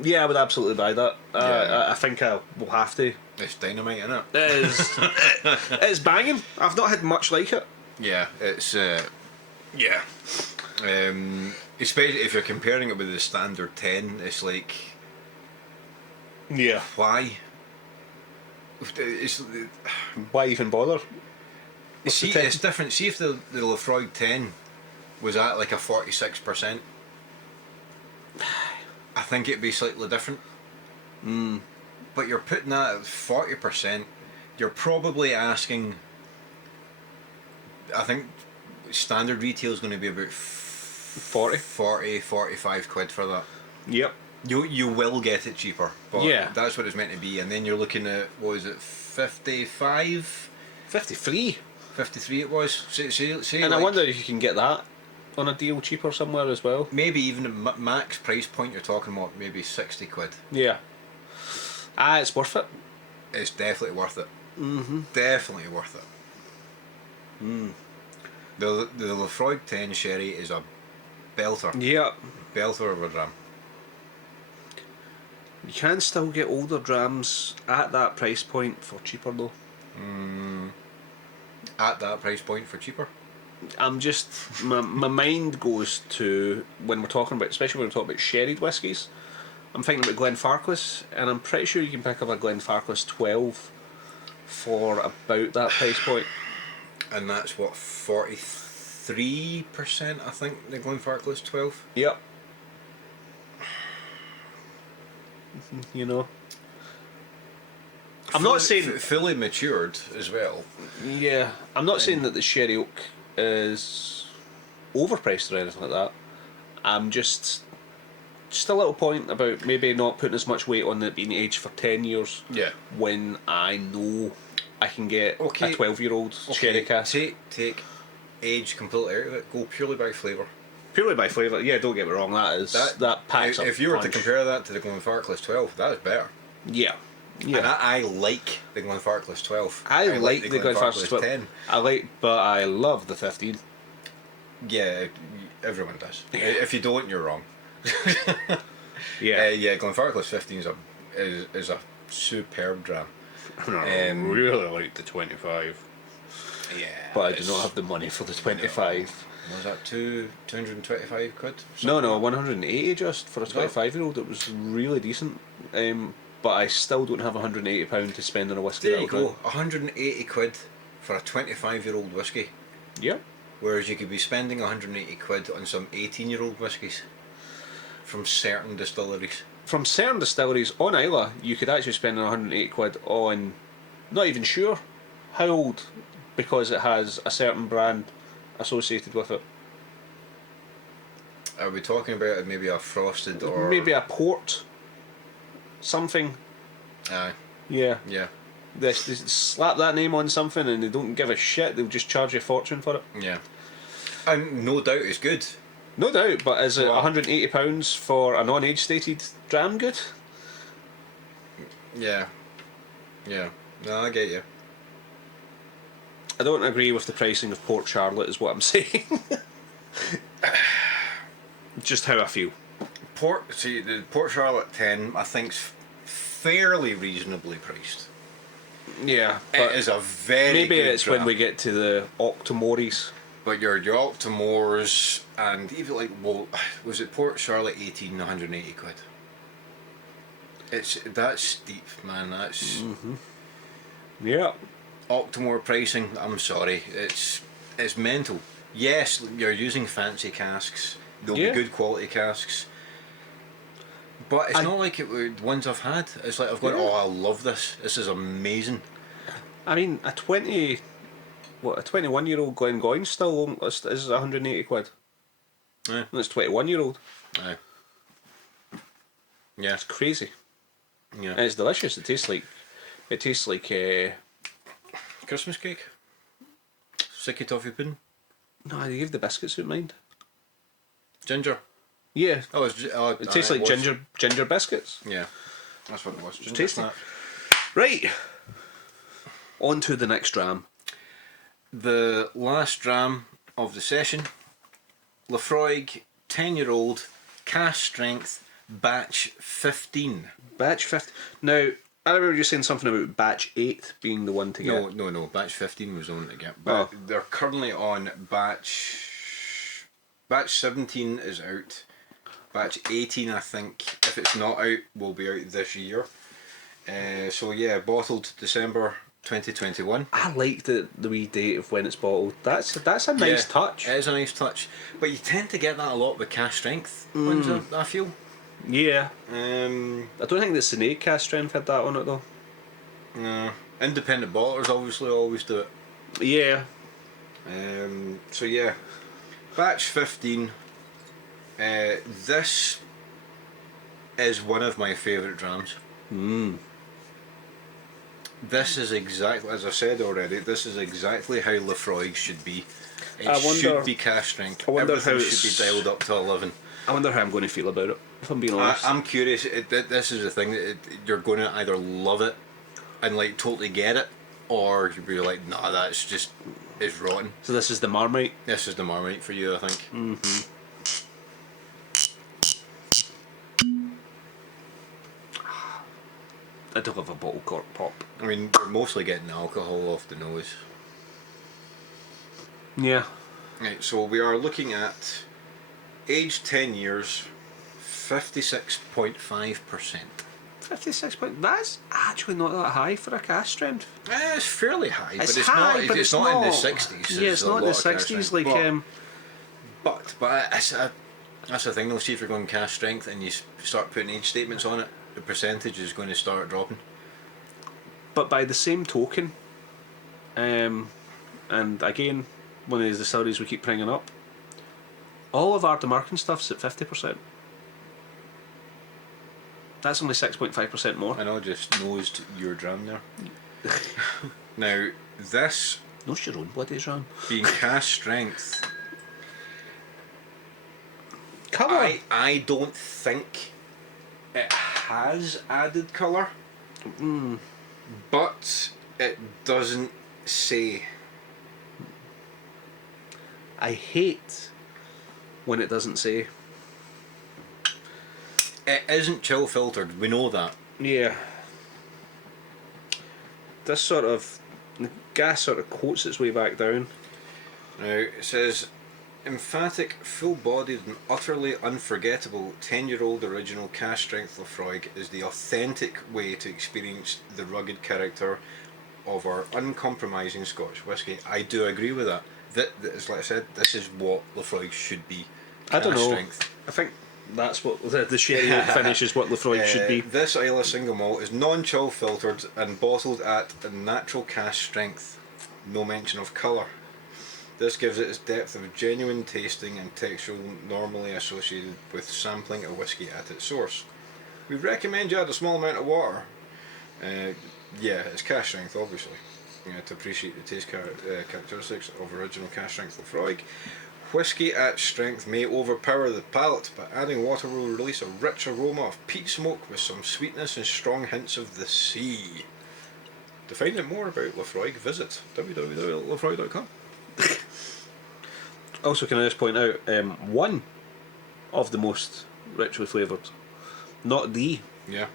yeah, I would absolutely buy that. Yeah. I think I will have to. It's dynamite, isn't it? It is. It's banging. I've not had much like it. Yeah, it's yeah. Especially if you're comparing it with the standard 10, it's like, Yeah. why? It's, Why even bother? What's see, the 10? it's different. See if the Laphroaig 10 was at like a 46%. I think it'd be slightly different. But you're putting that at 40%. You're probably asking. I think standard retail is going to be about 40? 45 quid for that. Yep. You will get it cheaper, but Yeah. that's what it's meant to be. And then you're looking at, what is it, 55? 53. 53 it was. Say And like, I wonder if you can get that on a deal cheaper somewhere as well. maybe even at max price point you're talking about maybe 60 quid. Yeah. It's worth it. It's definitely worth it. Mm-hmm. Definitely worth it. The Laphroaig 10 sherry is a belter. Yeah. Belter of a dram. You can still get older drams at that price point for cheaper though. At that price point for cheaper. I'm just my mind goes to when we're talking about, especially when we're talking about sherried whiskies. I'm thinking about Glenfarclas, and I'm pretty sure you can pick up a Glenfarclas 12 for about that price point. And that's what, 43% I think the Glenfarclas 12. Yep. You know. I'm not saying fully matured as well. Yeah, I'm not saying that the sherry oak is overpriced or anything like that. I'm just a little point about maybe not putting as much weight on it being aged for 10 years. Yeah. When I know I can get a 12-year-old sherry cask. Take age completely out of it. Go purely by flavour. Purely by flavour, yeah. Don't get me wrong. That packs up. If you were to punch. compare that to the Glenfarclas 12, that is better. Yeah. Yeah. And I like the Glenfarclas 12. I like the Glenfarclas 12. 10. But I love the 15. Yeah, everyone does. If you don't, you're wrong. Yeah. Yeah, Glenfarclas 15 is a superb dram. I really like the 25. Yeah. But I do not have the money for the 25. Was that 225 quid? No, 180 just for a 25-year-old. It was really decent. But I still don't have £180 to spend on a whiskey. There you go, 180 quid for a 25-year-old whiskey. Yep. Whereas you could be spending 180 quid on some 18-year-old whiskies from certain distilleries. From certain distilleries on Islay, you could actually spend 180 quid on, not even sure how old, because it has a certain brand associated with it. Are we talking about maybe a frosted or maybe a port? Something. Aye. Yeah. Yeah. They slap that name on something and they don't give a shit. They'll just charge you a fortune for it. Yeah. And no doubt it's good. No doubt, but is it £180 for a non-age stated dram good? Yeah. Yeah. No, I get you. I don't agree with the pricing of Port Charlotte is what I'm saying. Just how I feel. The Port Charlotte 10 I think's fairly reasonably priced. Yeah, but it is a very maybe good it's dram. when we get to the Octomories. But your Octomores and even like, well, was it Port Charlotte 18, 180 quid? That's steep, man. That's Yeah. Octomore pricing. I'm sorry, it's mental. Yes, you're using fancy casks. They'll be good quality casks. But it's not like the ones I've had. It's like I've gone, oh, I love this. This is amazing. I mean, a 21-year-old Glengoyne still is 180 quid. Yeah. And it's 21-year-old. Aye. Yeah. It's crazy. Yeah. And it's delicious. It tastes like Christmas cake. Sticky toffee pudding. No, they give the biscuits out, mind. Ginger. Yeah. Oh, it tastes like ginger biscuits. Yeah. That's what it was. It's tasty. Right. On to the next dram. The last dram of the session. Laphroaig 10-year-old cask strength batch 15. Batch 15. Now, I remember you saying something about batch 8 being the one to get. No. Batch 15 was the one to get. But they're currently on batch 17 is out. Batch 18, I think, if it's not out, will be out this year. So yeah, bottled December 2021. I like the wee date of when it's bottled. That's a nice touch. It is a nice touch. But you tend to get that a lot with cask strength ones, I feel. Yeah. I I don't think the Sinead cask strength had that on it though. No. Independent bottlers obviously always do it. Yeah. So yeah. Batch 15. This is one of my favourite drams. This is exactly, as I said already, this is exactly how Laphroaig should be. It should be cask strength. Everything should be dialed up to 11. I wonder how I'm going to feel about it, if I'm being honest. I'm curious. This is the thing that you're going to either love it and like totally get it, or you'll be like, nah, that's just, it's rotten. So this is the Marmite? This is the Marmite for you, I think. Mm-hmm. I do love a bottle cork pop. I mean, we're mostly getting alcohol off the nose. Yeah. Right, so we are looking at aged 10 years, 56.5%. 56 point. That's actually not that high for a cask strength. It's fairly high, It's but it's high, not. but It's not in the 60s. Yeah, it's not in the 60s. Like, but that's the thing. Though, see if you're going cask strength and you start putting age statements on it, the percentage is going to start dropping. But by the same token, and again, one of the distilleries we keep bringing up, all of our Demarcan stuff's at 50%. That's only 6.5% more. I know, just nosed your dram there. Now, this Nose your own bloody dram. being cask strength, Colour. I don't think it has added colour, but it doesn't say. I hate when it doesn't say. It isn't chill filtered, we know that. Yeah. This sort of the gas sort of coats its way back down. Now it says, emphatic, full-bodied and utterly unforgettable 10-year-old original cask strength Laphroaig is the authentic way to experience the rugged character of our uncompromising Scotch whisky. I do agree with that. It's like I said, this is what Laphroaig should be. I don't know. Strength. I think that's what the sherry oak finish is what Laphroaig should be. This Islay single malt is non-chill filtered and bottled at a natural cask strength. No mention of colour. This gives it its depth of genuine tasting and texture normally associated with sampling a whisky at its source. We recommend you add a small amount of water. Yeah, it's cask strength obviously. To appreciate the taste characteristics of original cask strength Laphroaig. Whisky at strength may overpower the palate, but adding water will release a rich aroma of peat smoke with some sweetness and strong hints of the sea. To find out more about Laphroaig, visit www.laphroaig.com. Also, can I just point out, one of the most richly flavoured, not the. Yeah.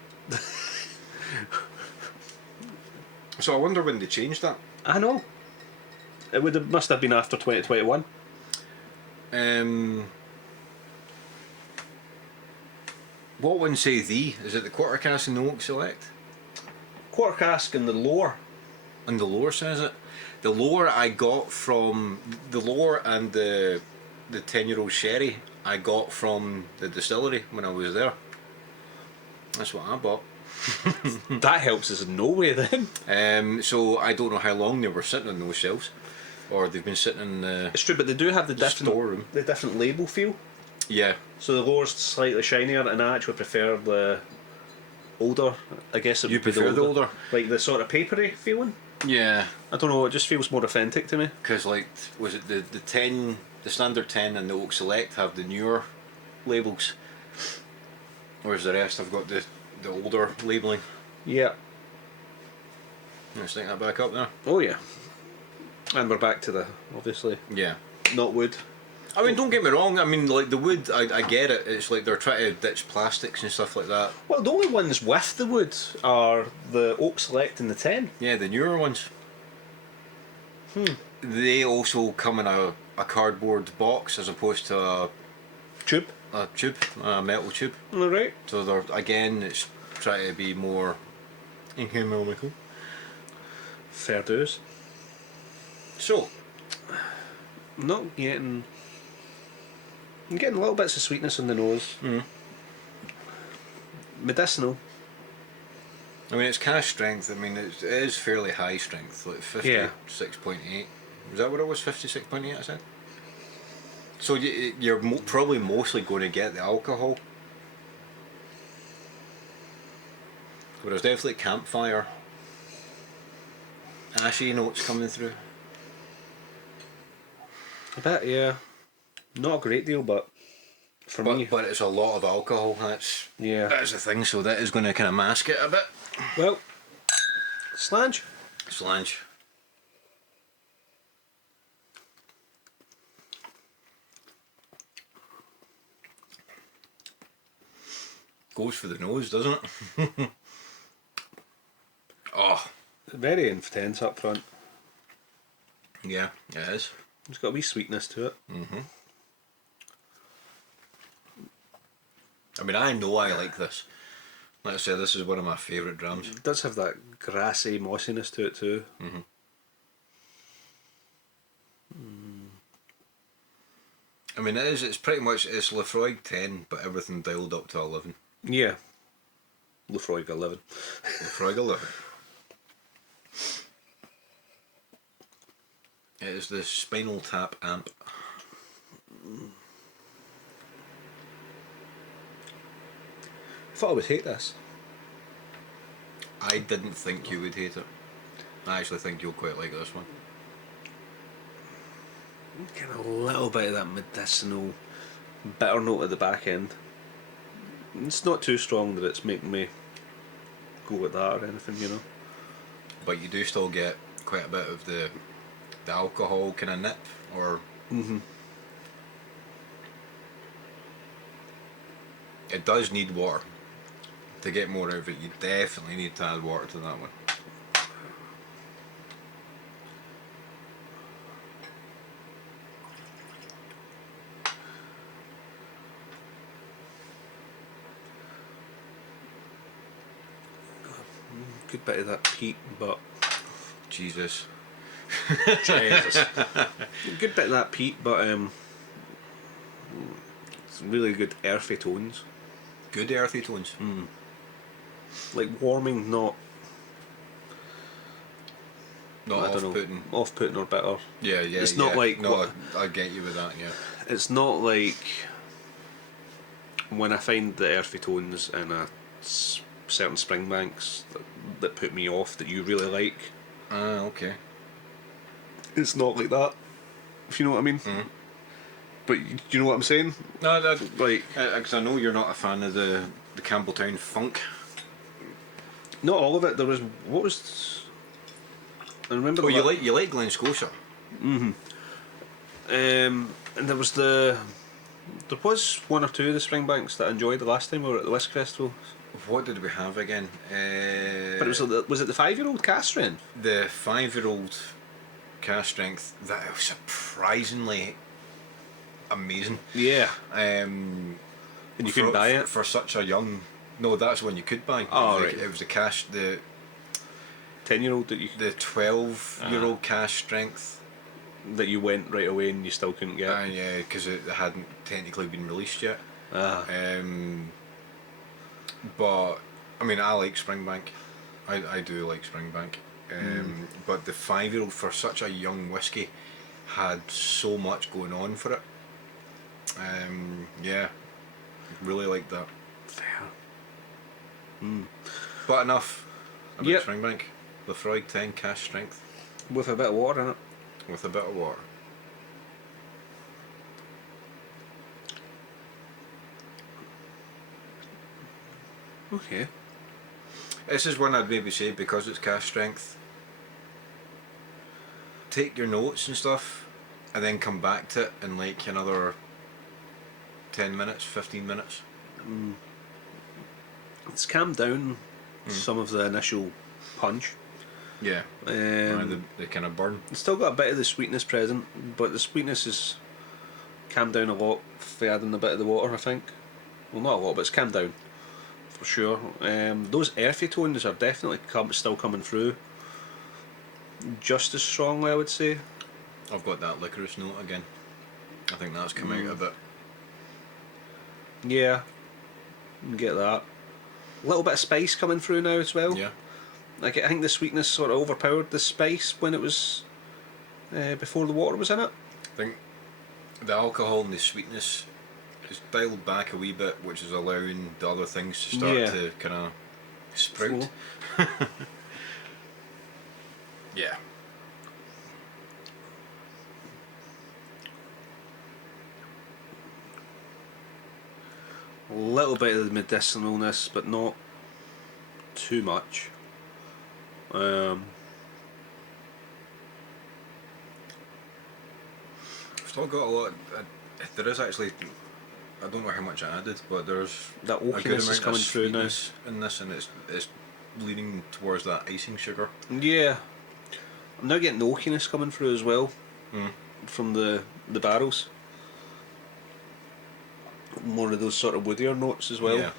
So I wonder when they changed that. I know. It must have been after 2021. What one say the? Is it the quarter cask and the oak select? Quarter cask in the lower. And the lower says it. The lower I got from the lower and the 10-year-old sherry I got from the distillery when I was there. That's what I bought. That helps us in no way then. So I don't know how long they were sitting on those shelves, or they've been sitting in the. It's true, but they do have the different storeroom. The different label feel. Yeah. So the lower's slightly shinier, and I actually prefer the older. I guess it You would be prefer the older, like the sort of papery feeling. Yeah. I don't know. It just feels more authentic to me. Because like, was it the 10, the standard 10, and the oak select have the newer labels, whereas the rest have got the older labelling. Yeah. Let's stick that back up there. Oh yeah. And we're back to the obviously. Yeah. Not wood. I mean, don't get me wrong. I mean, like the wood, I get it. It's like they're trying to ditch plastics and stuff like that. Well, the only ones with the wood are the oak select and the 10. Yeah, the newer ones. They also come in a cardboard box as opposed to a Tube. a metal tube. Alright. So they're, again, it's trying to be more economical. Fair dues. So, I'm getting little bits of sweetness in the nose. Medicinal. I mean, it's cask strength. I mean, it is fairly high strength, like 56.8. Is that what it was? 56.8, I said? So you're probably mostly going to get the alcohol. But there's definitely campfire, ashy notes coming through. A bit, yeah. Not a great deal, but for me. But it's a lot of alcohol. That's the thing. So that is going to kind of mask it a bit. Well, slange. Slange. Goes for the nose, doesn't it? Oh. Very intense up front. Yeah, it is. It's got a wee sweetness to it. Mm-hmm. I mean, I know I like this. Like I said, this is one of my favourite drams. It does have that grassy mossiness to it too. Mm-hmm. I mean, it's pretty much, it's Laphroaig 10, but everything dialed up to 11. Yeah. Laphroaig 11. Laphroaig 11. It is the Spinal Tap amp. I thought I would hate this. I didn't think you would hate it. I actually think you'll quite like this one. Get a little bit of that medicinal bitter note at the back end. It's not too strong that it's making me go with that or anything, you know. But you do still get quite a bit of the alcohol kind of nip, or it does need water. To get more out of it, you definitely need to add water to that one. Good bit of that peat, but Jesus. Jesus. Good bit of that peat, but it's really good earthy tones. Good earthy tones. Like warming, not off-putting. Off-putting or bitter. Yeah. It's not like I get you with that. Yeah. It's not like when I find the earthy tones in certain Springbanks that put me off that you really like. Okay. It's not like that, if you know what I mean. But do you know what I'm saying? No, like, because I know you're not a fan of the Campbelltown funk. Not all of it. There was I remember. Oh, you like Glen Scotia. And there was there was one or two of the Springbanks that I enjoyed the last time we were at the Whisk Festival. What did we have again? But was it the 5-year-old cast strength? The 5-year-old cast strength that was surprisingly amazing. Yeah. And you couldn't buy it for such a young. No, that's one you could buy. Oh, right. It was the cash, the 10-year-old that you. The 12-year-old cash strength. That you went right away and you still couldn't get. Yeah, because it hadn't technically been released yet. But I mean, I like Springbank. I do like Springbank. But the 5-year-old, for such a young whiskey, had so much going on for it. Yeah, really like that. Fair. But enough about Springbank. Laphroaig 10 cash strength. With a bit of water in it. With a bit of water. Okay. This is one I'd maybe say, because it's cash strength, take your notes and stuff and then come back to it in like another 10 minutes, 15 minutes. It's calmed down some of the initial punch. Yeah. They kind of burn. It's still got a bit of the sweetness present, but the sweetness is calmed down a lot for adding a bit of the water, I think. Well, not a lot, but it's calmed down for sure. Those earthy tones are definitely still coming through just as strongly, I would say. I've got that licorice note again. I think that's come out a bit. Yeah, you can get that. A little bit of spice coming through now as well. Yeah. Like, I think the sweetness sort of overpowered the spice when it was before the water was in it. I think the alcohol and the sweetness is dialed back a wee bit, which is allowing the other things to start to kind of Sprout. Yeah. A little bit of the medicinalness, but not too much. Still got a lot. There is actually. I don't know how much I added, but there's That a good oakiness is amount coming of through now. sweetness in this, and it's leaning towards that icing sugar. Yeah, I'm now getting the oakiness coming through as well from the barrels. More of those sort of woodier notes as well. Yeah.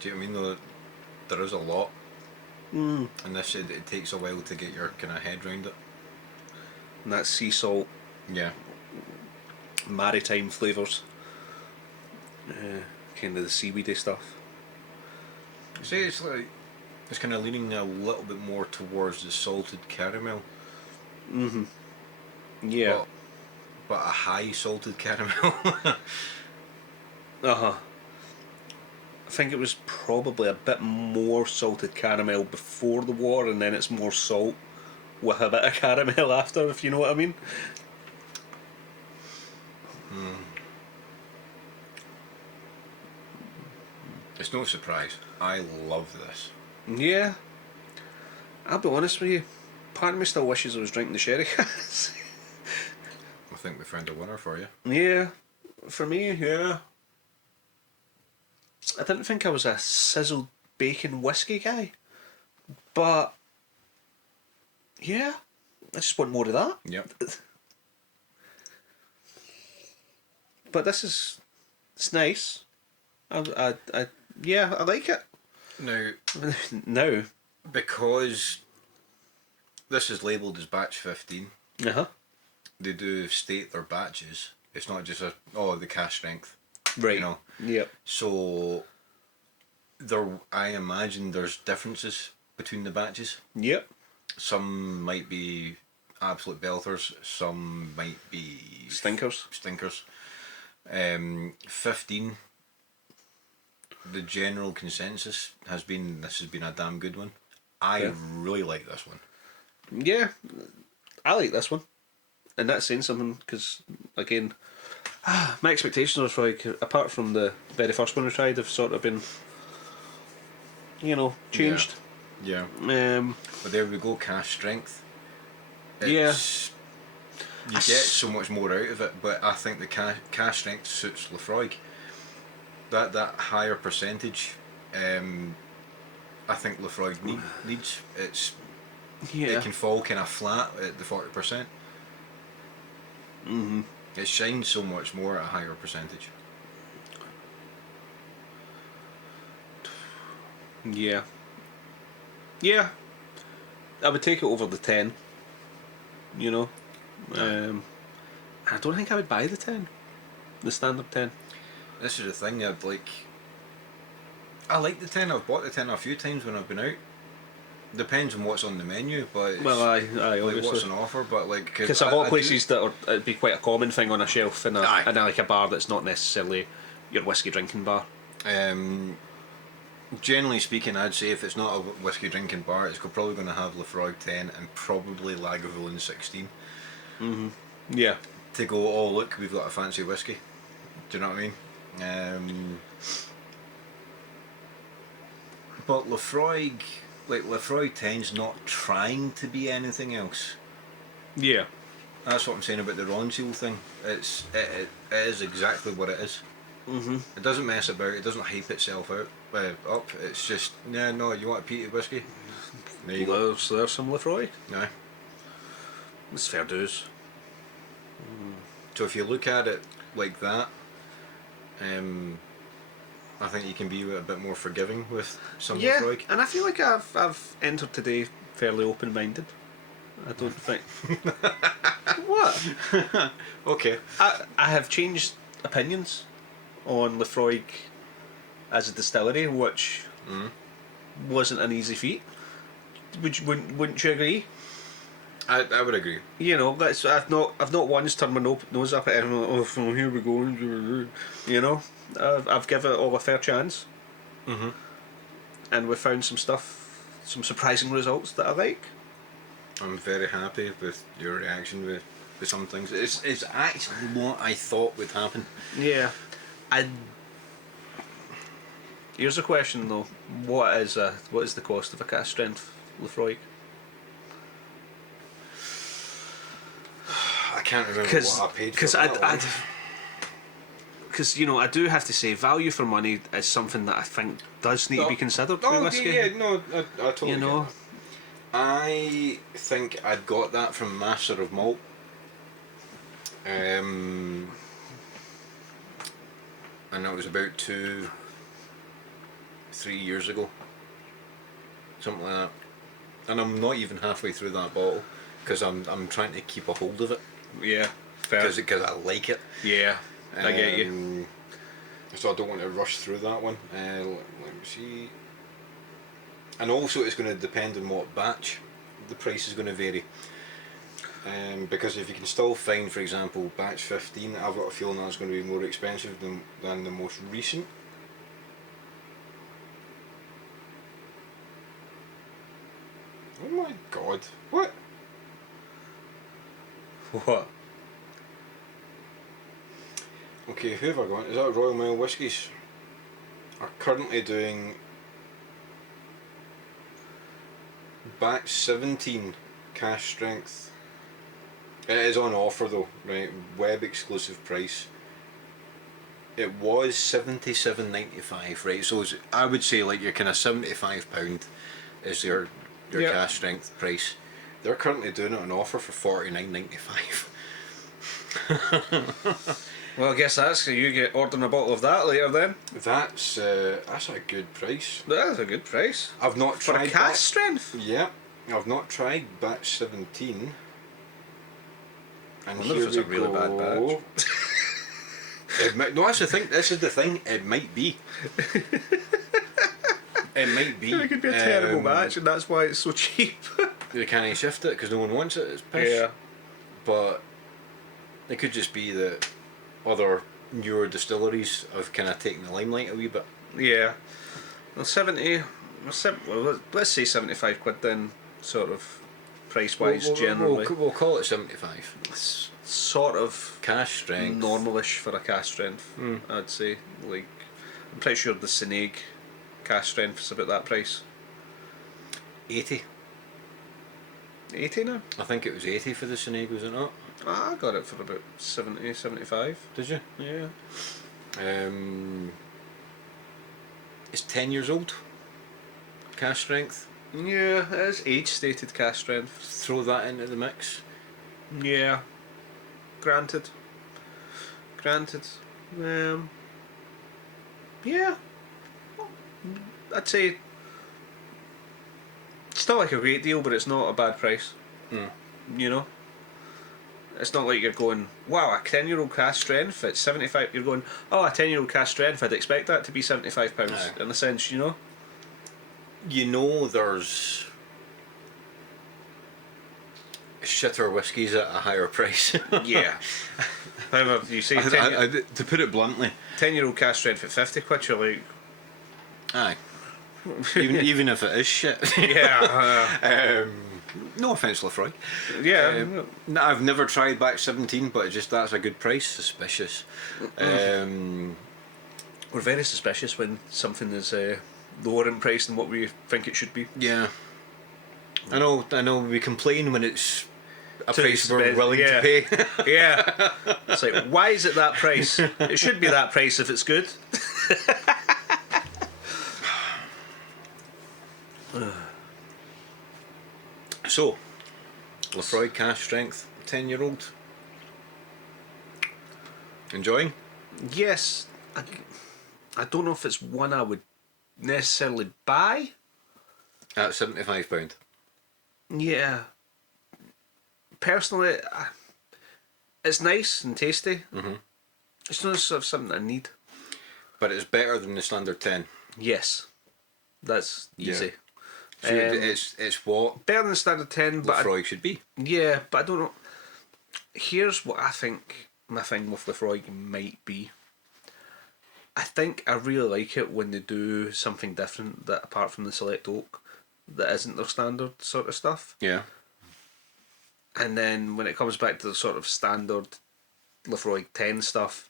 Do you know what I mean? Though, there is a lot, and this it takes a while to get your kind of head round it. And that sea salt, Yeah. maritime flavours, kind of the seaweedy stuff. See, it's like it's kind of leaning a little bit more towards the salted caramel. Yeah. But a high salted caramel. I think it was probably a bit more salted caramel before the war, and then it's more salt with a bit of caramel after, if you know what I mean. It's no surprise. I love this. Yeah. I'll be honest with you, part of me still wishes I was drinking the sherry cask. I think we found a winner for you. Yeah, for me, yeah. I didn't think I was a sizzled bacon whiskey guy, but yeah, I just want more of that. Yep. But it's nice. Yeah, I like it. Now, Now. because this is labelled as batch 15, they do state their batches. It's not just the cask strength. Right. You know. Yep. So I imagine there's differences between the batches. Yep. Some might be absolute belters. Some might be Stinkers. 15. The general consensus has been this has been a damn good one. I really like this one. Yeah, I like this one, and that's saying something because again, my expectations are like apart from the very first one we tried, have sort of been, changed. Yeah. But there we go. Cask strength. You get so much more out of it, but I think the cask strength suits Laphroaig. That higher percentage, I think Laphroaig needs. It can fall kind of flat at the 40%. It shines so much more at a higher percentage. Yeah. I would take it over the 10. I don't think I would buy the 10, the standard 10. This is the thing. I like the 10. I've bought the 10 a few times when I've been out. Depends on what's on the menu, but obviously. What's on offer. But because I've got places that it'd be quite a common thing on a shelf in like a bar that's not necessarily your whiskey drinking bar. Generally speaking, I'd say if it's not a whiskey drinking bar, it's probably going to have Laphroaig 10 and probably Lagavulin 16. Yeah. To go, oh look, we've got a fancy whiskey. Do you know what I mean? But Laphroaig 10's not trying to be anything else. Yeah. That's what I'm saying about the Ronseal thing. It is exactly what it is. It doesn't mess about. It doesn't hype itself up. It's just no. You want a peated whiskey? There you go. There's some Laphroaig. No. It's fair dues. So if you look at it like that, I think you can be a bit more forgiving with some Laphroaig. And I feel like I've entered today fairly open-minded. I don't think. What? Okay. I have changed opinions on Laphroaig as a distillery, which wasn't an easy feat. Wouldn't you agree? I would agree. You know, I've not once turned my nose up at anyone. Oh, here we go. You know, I've given it all a fair chance. Mm-hmm. And we found some surprising results that I like. I'm very happy with your reaction with some things. It's actually what I thought would happen. Yeah. Here's a question though: what is the cost of a cast strength Laphroaig? I can't remember what I paid for that. Because you know, I do have to say, value for money is something that I think does need to be considered with whiskey. Yeah, no, I totally you know, get that. I think I'd got that from Master of Malt. And that was about 2-3 years ago, something like that. And I'm not even halfway through that bottle because I'm trying to keep a hold of it. Yeah, fair. Because I like it. Yeah, I get you. So I don't want to rush through that one. Let me see. And also it's going to depend on what batch. The price is going to vary. Because if you can still find, for example, batch 15, I've got a feeling that's going to be more expensive than the most recent. Oh my god. What? What? Okay, who have I got? Is that Royal Mail Whiskies? Are currently doing batch 17 cash strength. It is on offer though, right? Web exclusive price. It was $77.95, right? So I would say like your kind of £75 is your cash strength price. They're currently doing it on offer for $49.95. Well, I guess that's you get ordering a bottle of that later then. That's a good price. That's a good price. I've not for tried a cask strength. Yeah, I've not tried batch 17. And I wonder if it's a really bad batch. No, that's the thing. This is the thing. It might be. It might be. It could be a terrible batch, and that's why it's so cheap. They can't shift it because no one wants it. It's pish. Yeah. But it could just be that other newer distilleries have kind of taken the limelight a wee bit. Yeah. Well, let's say £75 then, sort of price wise, generally. We'll call it 75. It's sort of cash strength, normalish for a cask strength. I'd say. Like, I'm pretty sure the Laphroaig cask strength is about that price. 80. 80 now? I think it was 80 for the Laphroaig, was it not? I got it for about 70, 75. Did you? Yeah. It's 10 years old. Cask strength. Yeah, it is age stated cask strength. Throw that into the mix. Yeah. Granted. Yeah. I'd say it's not like a great deal, but it's not a bad price. You know? It's not like you're going, wow, a 10-year-old cask strength at 75. You're going, oh, a 10-year-old cask strength, I'd expect that to be £75 in a sense, you know? You know, there's shitter whiskies at a higher price. Yeah. However, you say to put it bluntly, 10-year-old cask strength at £50, you're like, aye. even if it is shit. Yeah. No offence, Laphroaig. Yeah. I've never tried batch 17, but that's a good price. Suspicious. We're very suspicious when something is lower in price than what we think it should be. Yeah. I know. We complain when it's a price we're willing to pay. Yeah. It's like, why is it that price? It should be that price if it's good. So, Laphroaig cask strength, 10-year-old. Enjoying? Yes. I don't know if it's one I would necessarily buy. At £75. Yeah. Personally, it's nice and tasty. It's not sort of something I need. But it's better than the standard 10. Yes. That's easy. So it's what better than standard 10, but Laphroaig should be. yeah, but I don't know. Here's what I think my thing with Laphroaig might be. I think I really like it when they do something different that apart from the select oak that isn't their standard sort of stuff. Yeah. And then when it comes back to the sort of standard Laphroaig 10 stuff,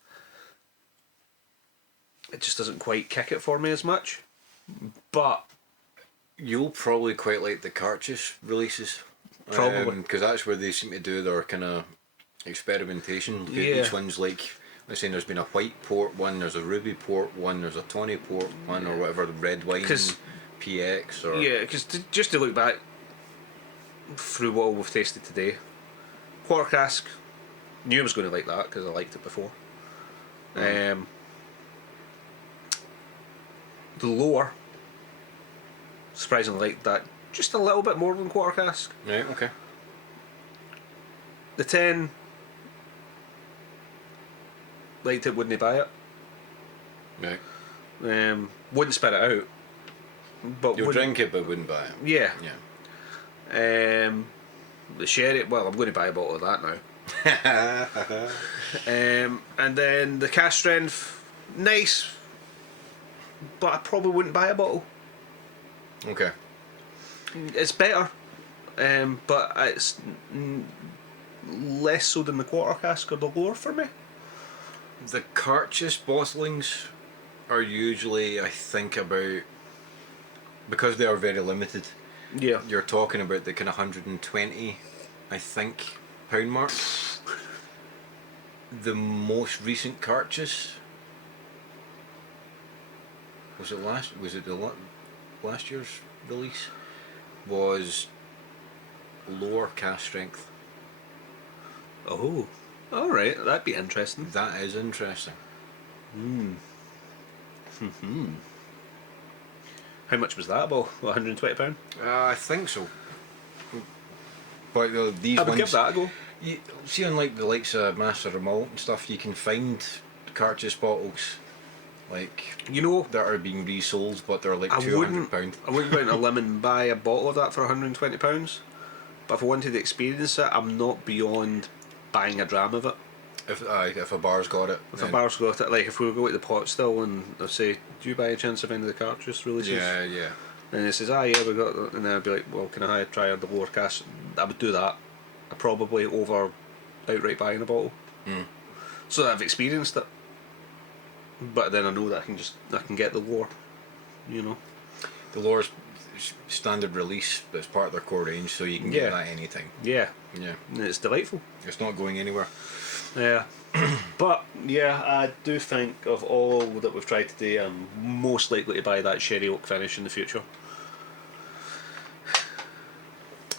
it just doesn't quite kick it for me as much. But you'll probably quite like the Cartridge releases. Probably. Because that's where they seem to do their kind of experimentation. Yeah. Each one's like, let's say there's been a white port one, there's a ruby port one, there's a tawny port one, or whatever, the red wine PX. Or yeah, because just to look back through what all we've tasted today, quarter cask, knew I was going to like that because I liked it before. The lower, surprisingly liked that just a little bit more than quarter cask. Right, okay. The 10, liked it, wouldn't buy it. Right. Wouldn't spit it out. But You'll drink it but wouldn't buy it. Yeah. Yeah. The sherry, well, I'm going to buy a bottle of that now. And then the cask strength, nice, but I probably wouldn't buy a bottle. Okay. It's better, but it's less so than the quarter cask or the lower for me. The Cartridge bottlings are usually, I think, about, because they are very limited. Yeah. You're talking about the kind of 120, I think, pound mark. The most recent Cartridge was it last year's release was lower cask strength. Oh, all right, that'd be interesting. That is interesting. How much was that bottle? £120? I think so. But these I would ones, give that a go. you see, unlike the likes of Master of Malt and stuff, you can find Cartridge bottles like You know, that are being resold, but they're like I wouldn't £200. go out on a limb and buy a bottle of that for £120. But if I wanted to experience it, I'm not beyond buying a dram of it. If a bar's got it, If a bar's got it, like if we go to the pot still and I say, do you by a chance have any of the Cartridge releases? yeah. And he says, yeah, we got that. And then I'd be like, well, can I try the lower cask? I would do that. Probably over outright buying a bottle. So that I've experienced it. But then I know that I can get the lower, you know. The lower's standard release, but it's part of their core range, so you can get that anytime. Yeah. Yeah. And it's delightful. It's not going anywhere. Yeah. But yeah, I do think of all that we've tried today, I'm most likely to buy that sherry oak finish in the future.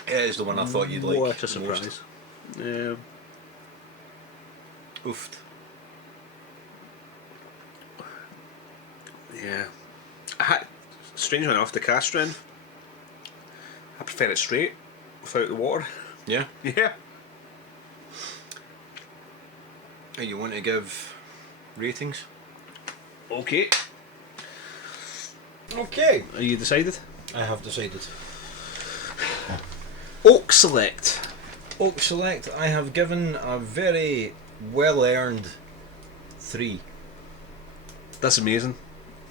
It is the one I thought you'd like. What a surprise. Oofed. Yeah. Strangely enough, the cask strength, I prefer it straight, without the water. Yeah. Yeah. Hey, you want to give ratings? Okay. Okay. Are you decided? I have decided. Oak Select. Oak Select, I have given a very well earned 3. That's amazing.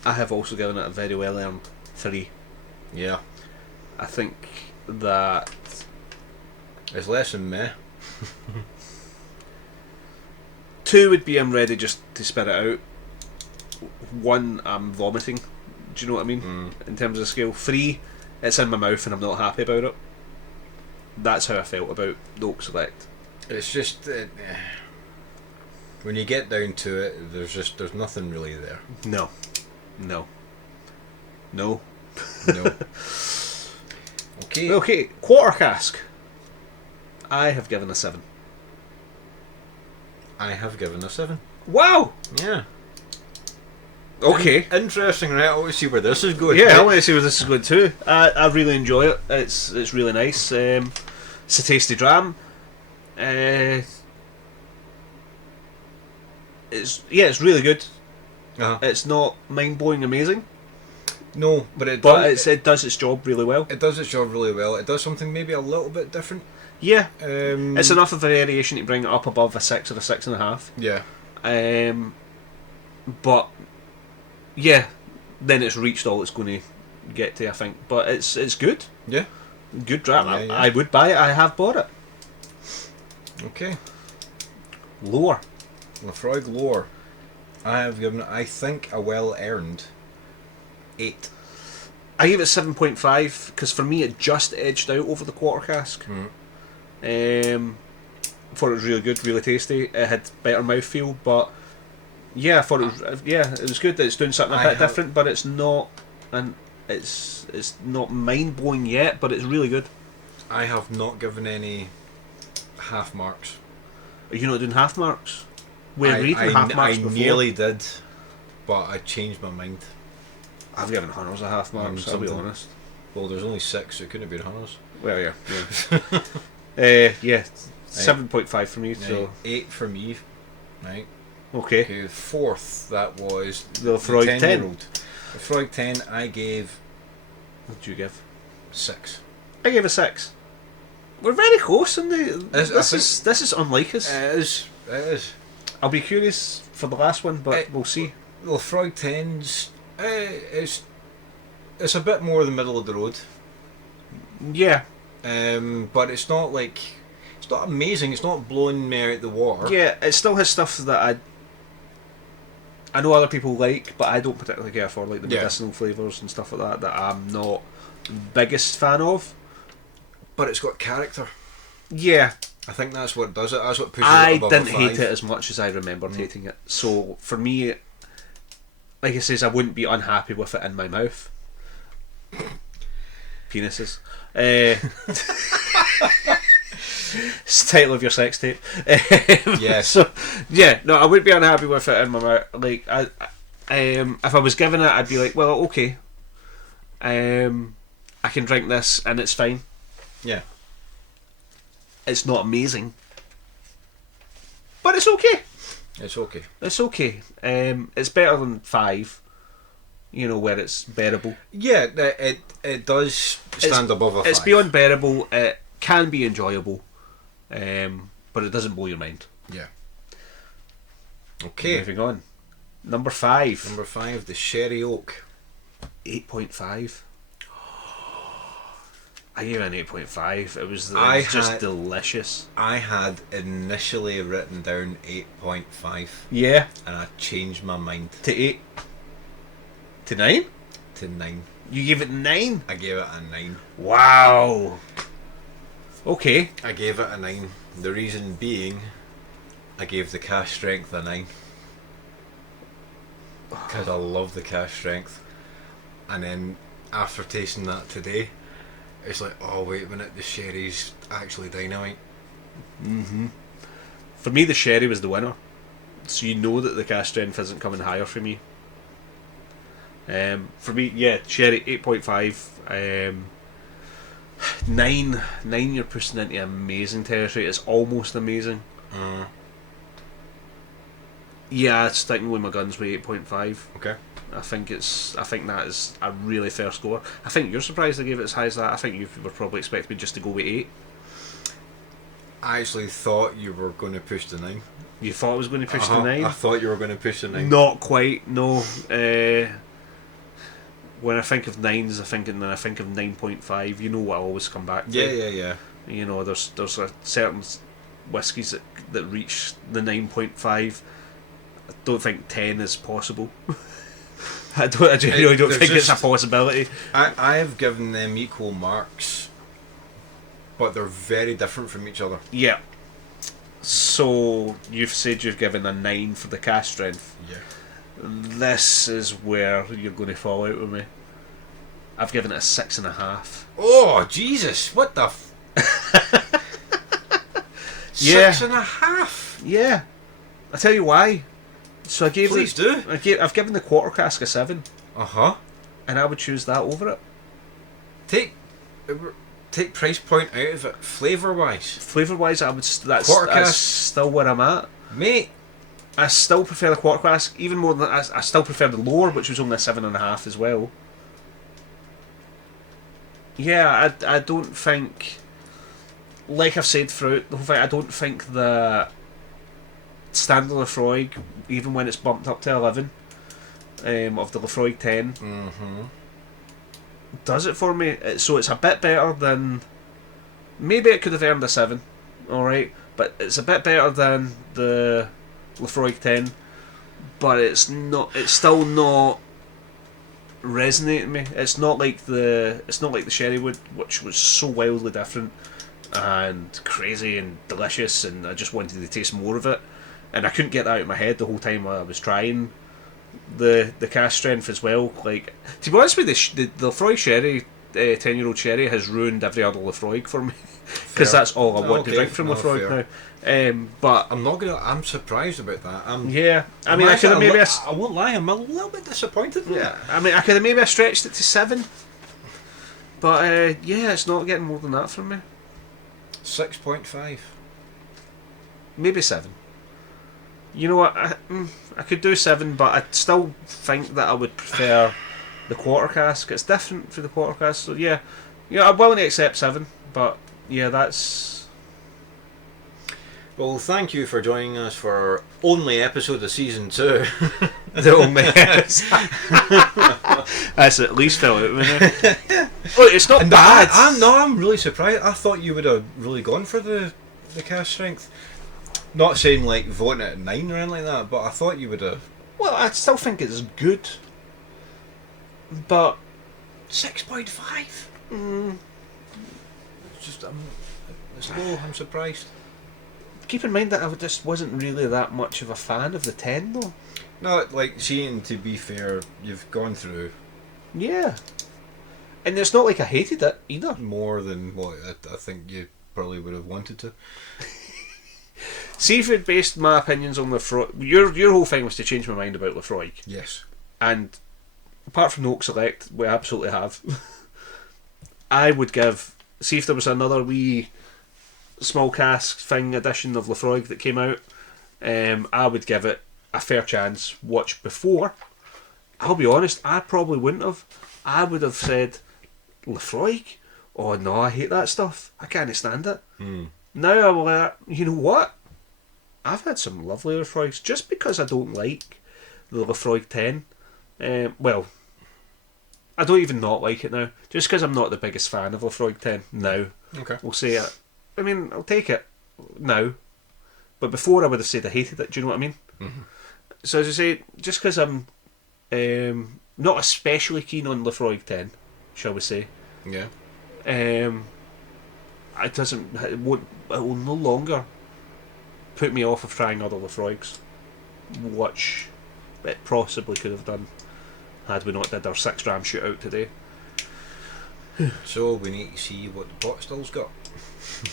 I have also given it a very well earned 3. Yeah. I think that It's less than meh. 2 would be I'm ready just to spit it out. 1, I'm vomiting. Do you know what I mean? In terms of the scale. 3, it's in my mouth and I'm not happy about it. That's how I felt about the Oak Select. It's just when you get down to it, there's nothing really there. No. Okay, quarter cask. I have given a 7. I have given a 7. Wow! Yeah. Okay. Interesting, right? I want to see where this is going. Yeah, I want to see where this is going too. I really enjoy it. It's really nice. It's a tasty dram. It's really good. Uh-huh. It's not mind blowing amazing, No, but it But does. it does its job really well. It does its job really well. It does something maybe a little bit different. Yeah. It's enough of a variation to bring it up above a 6 or a 6.5. Yeah. But yeah, then it's reached all it's going to get to, I think. But it's good. Yeah. Good dram. Yeah, yeah. I would buy it. I have bought it. Okay. Lower. Laphroaig Lower. I have given it, I think, a well-earned 8. I gave it 7.5 because for me it just edged out over the quarter cask. Thought it was really good, really tasty. It had better mouthfeel, but yeah, I thought it was good. It's doing something a bit different, but it's not, and it's not mind blowing yet, but it's really good. I have not given any half marks. Are you not doing half marks? We're reading half marks before. I nearly did, but I changed my mind. I've given Hunters a half marks, I'll be honest. Well, there's only 6, so it couldn't have been Hunters. Well, yeah. 7.5 from you, so 8 for me. Right. Okay. 4th, that was the Laphroaig 10. The Laphroaig 10, I gave. What did you give? 6. I gave a 6. We're very close in the. This is unlike us. It is. I'll be curious for the last one, but we'll see. The Laphroaig 10's. It's a bit more the middle of the road. Yeah. But it's not like. It's not amazing. It's not blowing me out the water. Yeah, it still has stuff that I know other people like, but I don't particularly care for, like the medicinal flavours and stuff like that I'm not the biggest fan of. But it's got character. Yeah. I think that's what does it. That's what pushes I it above didn't a 5. hate it as much as I remember hating it. So for me, like I says, I wouldn't be unhappy with it in my mouth. Penises. It's the title of your sex tape. Yes. So yeah, no, I wouldn't be unhappy with it in my mouth. Like if I was given it, I'd be like, well, okay. I can drink this and it's fine. Yeah. It's not amazing, but it's okay. It's okay. It's okay. It's better than 5. You know, where it's bearable. Yeah, it does stand above a 5. It's beyond bearable. It can be enjoyable, but it doesn't blow your mind. Yeah. Okay. Moving on. Number 5. Number 5, the Sherry Oak. 8.5. I gave it an 8.5. It was just delicious. I had initially written down 8.5. Yeah. And I changed my mind. To 8. To 9? To 9. You gave it 9? I gave it a 9. Wow. Okay. I gave it a 9. The reason being, I gave the cash strength a 9. Because I love the cash strength. And then after tasting that today, it's like, oh wait a minute, the sherry's actually dynamite. For me, the sherry was the winner. So you know that the cash strength isn't coming higher for me. For me, yeah, sherry 8.5. 9, you're pushing into amazing territory. It's almost amazing. Yeah, sticking with my guns with 8.5. Okay. I think that is a really fair score. I think you're surprised I gave it as high as that. I think you were probably expecting me just to go with 8. I actually thought you were going to push the 9. You thought I was going to push the 9? I thought you were going to push the 9. Not quite, no. When I think of 9s, I think of 9.5. You know what I always come back to. Yeah. You know, there's a certain whiskies that reach the 9.5. I don't think 10 is possible. I really don't think it's a possibility. I have given them equal marks, but they're very different from each other. Yeah. So you've said you've given a 9 for the cash strength. Yeah. This is where you're going to fall out with me. I've given it a 6.5. Oh Jesus! What the? 6.5. Yeah. I'll tell you why. So I gave Please do. I've given the quarter cask a 7. And I would choose that over it. Take price point out of it. Flavour wise, I would. That's still where I'm at, mate. I still prefer the quarter cask even more than I still prefer the lower, which was only a 7.5 as well. Yeah, I don't think, like I've said throughout the whole thing, I don't think the standard Laphroaig, even when it's bumped up to 11, of the Laphroaig 10, does it for me. So it's a bit better than, maybe it could have earned a 7, alright, but it's a bit better than the Laphroaig 10, but it's still not resonating me. It's not like the Sherrywood, which was so wildly different and crazy and delicious, and I just wanted to taste more of it, and I couldn't get that out of my head the whole time while I was trying the cask strength as well. Like, to be honest with you, the Laphroaig sherry, 10-year-old sherry, has ruined every other Laphroaig for me, because that's all I want to drink from Laphroaig now. But I'm surprised about that. I mean, I could have maybe. I won't lie. I'm a little bit disappointed. Yeah, I mean, I could have maybe stretched it to 7, but yeah, it's not getting more than that from me. 6.5. Maybe 7. You know what? I could do 7, but I still think that I would prefer the quarter cask. It's different for the quarter cask, so yeah, I'm willing to accept 7, but yeah, that's. Well, thank you for joining us for our only episode of season 2. The only episode. That's at least fell out with it. Oh, it's not bad. I'm really surprised. I thought you would have really gone for the cask strength. Not saying like voting it at 9 or anything like that, but I thought you would have. Well, I still think it's good, but 6.5. It's just it's low. I'm surprised. Keep in mind that I just wasn't really that much of a fan of the 10 though. No, like, seeing, to be fair, you've gone through. Yeah. And it's not like I hated it either. More than what I think you probably would have wanted to. See if you'd based my opinions on Laphroaig. Your whole thing was to change my mind about Laphroaig. Yes. And apart from the Oak Select, we absolutely have. I would give. See if there was another wee small cask thing edition of Laphroaig that came out. I would give it a fair chance. Watch before. I'll be honest, I probably wouldn't have. I would have said, Laphroaig? Oh no, I hate that stuff. I can't stand it. Now I will. You know what? I've had some lovely Laphroaigs just because I don't like the Laphroaig 10. Well, I don't even not like it now. Just because I'm not the biggest fan of Laphroaig 10 now. Okay. We'll say it. I mean, I'll take it now. But before I would have said I hated it. Do you know what I mean? Mm-hmm. So as I say, just because I'm not especially keen on Laphroaig 10, shall we say? Yeah. It will no longer put me off of trying other Laphroaigs, which it possibly could have done had we not did our 6-dram shootout today. So we need to see what the pot still's got.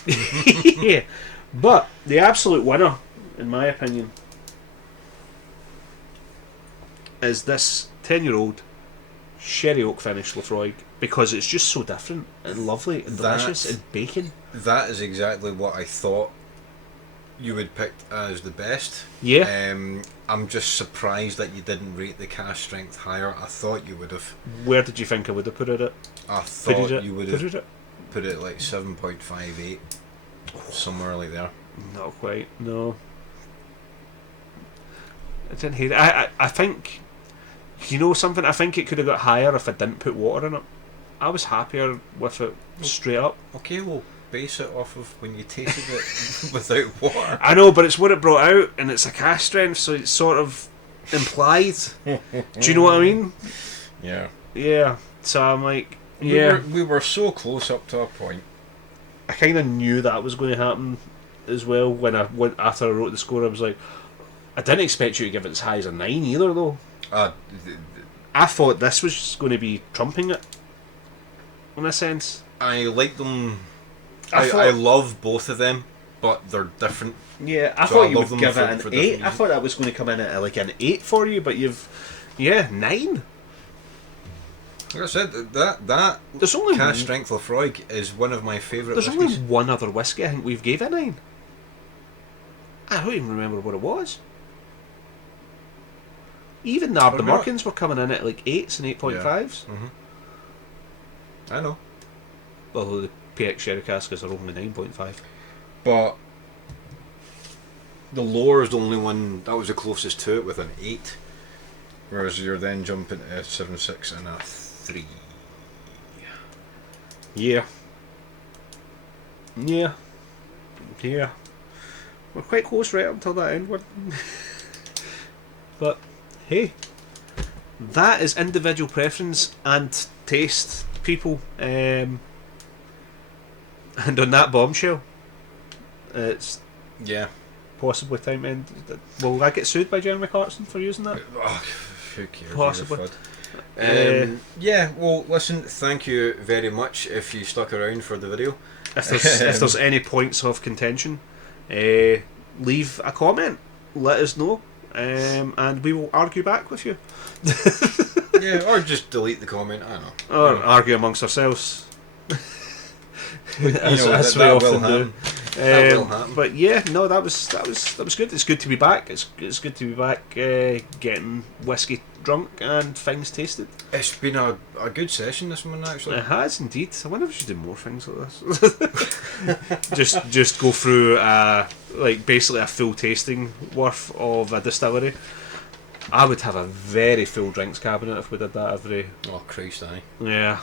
Yeah, but the absolute winner, in my opinion, is this 10-year-old sherry oak finish Laphroaig, because it's just so different and lovely and delicious and bacon. That is exactly what I thought you would pick as the best. Yeah. I'm just surprised that you didn't rate the cask strength higher. I thought you would have. Where did you think I would have put it? I thought you would have put it like 7.58, somewhere like there. Not quite. No. I didn't hate it. I think, you know something, I think it could have got higher if I didn't put water in it. I was happier with it straight up. Okay, we'll base it off of when you tasted it without water. I know, but it's what it brought out, and it's a cask strength, so it's sort of implied. Do you know what I mean? Yeah. Yeah. So I'm like, yeah. We were so close up to a point. I kind of knew that was going to happen as well when I went after I wrote the score. I was like, I didn't expect you to give it as high as a 9 either, though. I thought this was going to be trumping it, in a sense. I like them. I love both of them, but they're different. Yeah, I thought you would give it an 8. I thought that was going to come in at like an 8 for you, but you've, 9. Like I said, that there's only cask strength Laphroaig is one of my favourite whiskies. There's only one other whiskey I think we've gave it a 9. I don't even remember what it was. Even the Ardnamurchans were coming in at like 8s and 8.5s. I know. Although the PX sherry caskets are only 9.5. But the lower is the only one that was the closest to it with an 8, whereas you're then jumping to a 7.6 and a 3. Yeah. Yeah. Yeah. We're quite close right up until that end one. But hey, that is individual preference and taste, people. And on that bombshell, it's possibly time to end. Will I get sued by Jeremy Clarkson for using that? Oh, who cares? Possibly. Yeah, well, listen, thank you very much if you stuck around for the video. If there's any points of contention, leave a comment, let us know, and we will argue back with you. Yeah, or just delete the comment, I don't know. Or argue amongst ourselves. As we that often will do. That will happen. But yeah, no, that was good. It's good to be back. It's good to be back, getting whiskey drunk and things tasted. It's been a good session, this one, actually. It has indeed. I wonder if we should do more things like this. just go through like basically a full tasting worth of a distillery. I would have a very full drinks cabinet if we did that every. Oh Christ, aye. Yeah.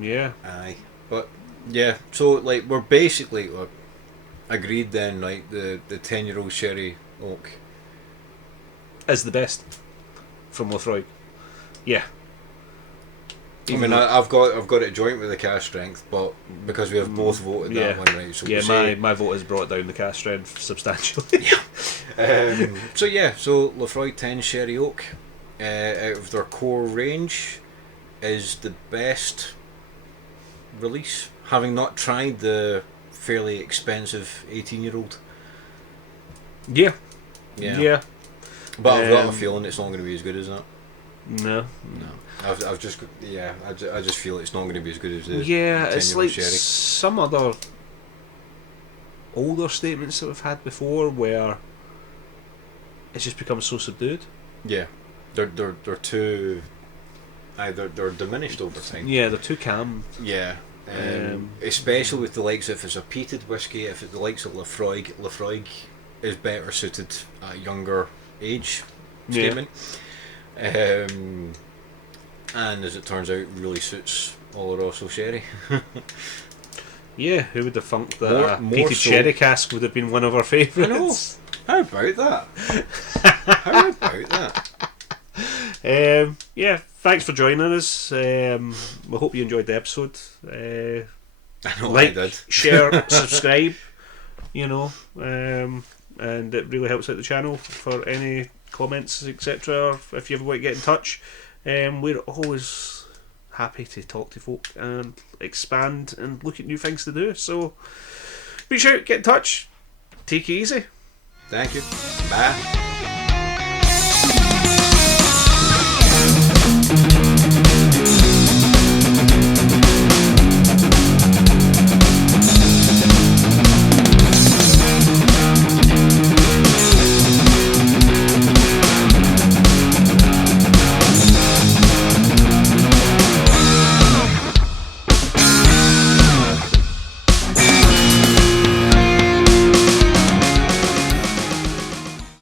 Yeah. Aye. But yeah, so like we're basically agreed then, like the 10-year-old sherry oak Is the best from Laphroaig. Yeah. I mean, I've got it joint with the cask strength, but because we have both voted that one, right? So yeah, my vote has brought down the cask strength substantially. So Laphroaig 10 Sherry Oak, out of their core range, is the best release, having not tried the fairly expensive 18-year-old. Yeah. But I've got a feeling it's not going to be as good as that. No. I just feel it's not going to be as good as the it's like sherry. some other older statements that we've had before where it's just become so subdued. Yeah, they're too. They're diminished over time. Yeah, they're too calm. Yeah, especially with the likes if it's a peated whiskey, if it's the likes of Laphroaig is better suited at a younger age statement. And as it turns out, really suits Oloroso sherry. Yeah, who would have thunk that more peated so. sherry cask would have been one of our favourites? I know. How about that? How about that? Yeah, thanks for joining us. We hope you enjoyed the episode. I know like, I did. Share, subscribe, and it really helps out the channel. For any comments, etc., if you ever want to get in touch, we're always happy to talk to folk and expand and look at new things to do. So reach out, get in touch, take it easy. Thank you. Bye.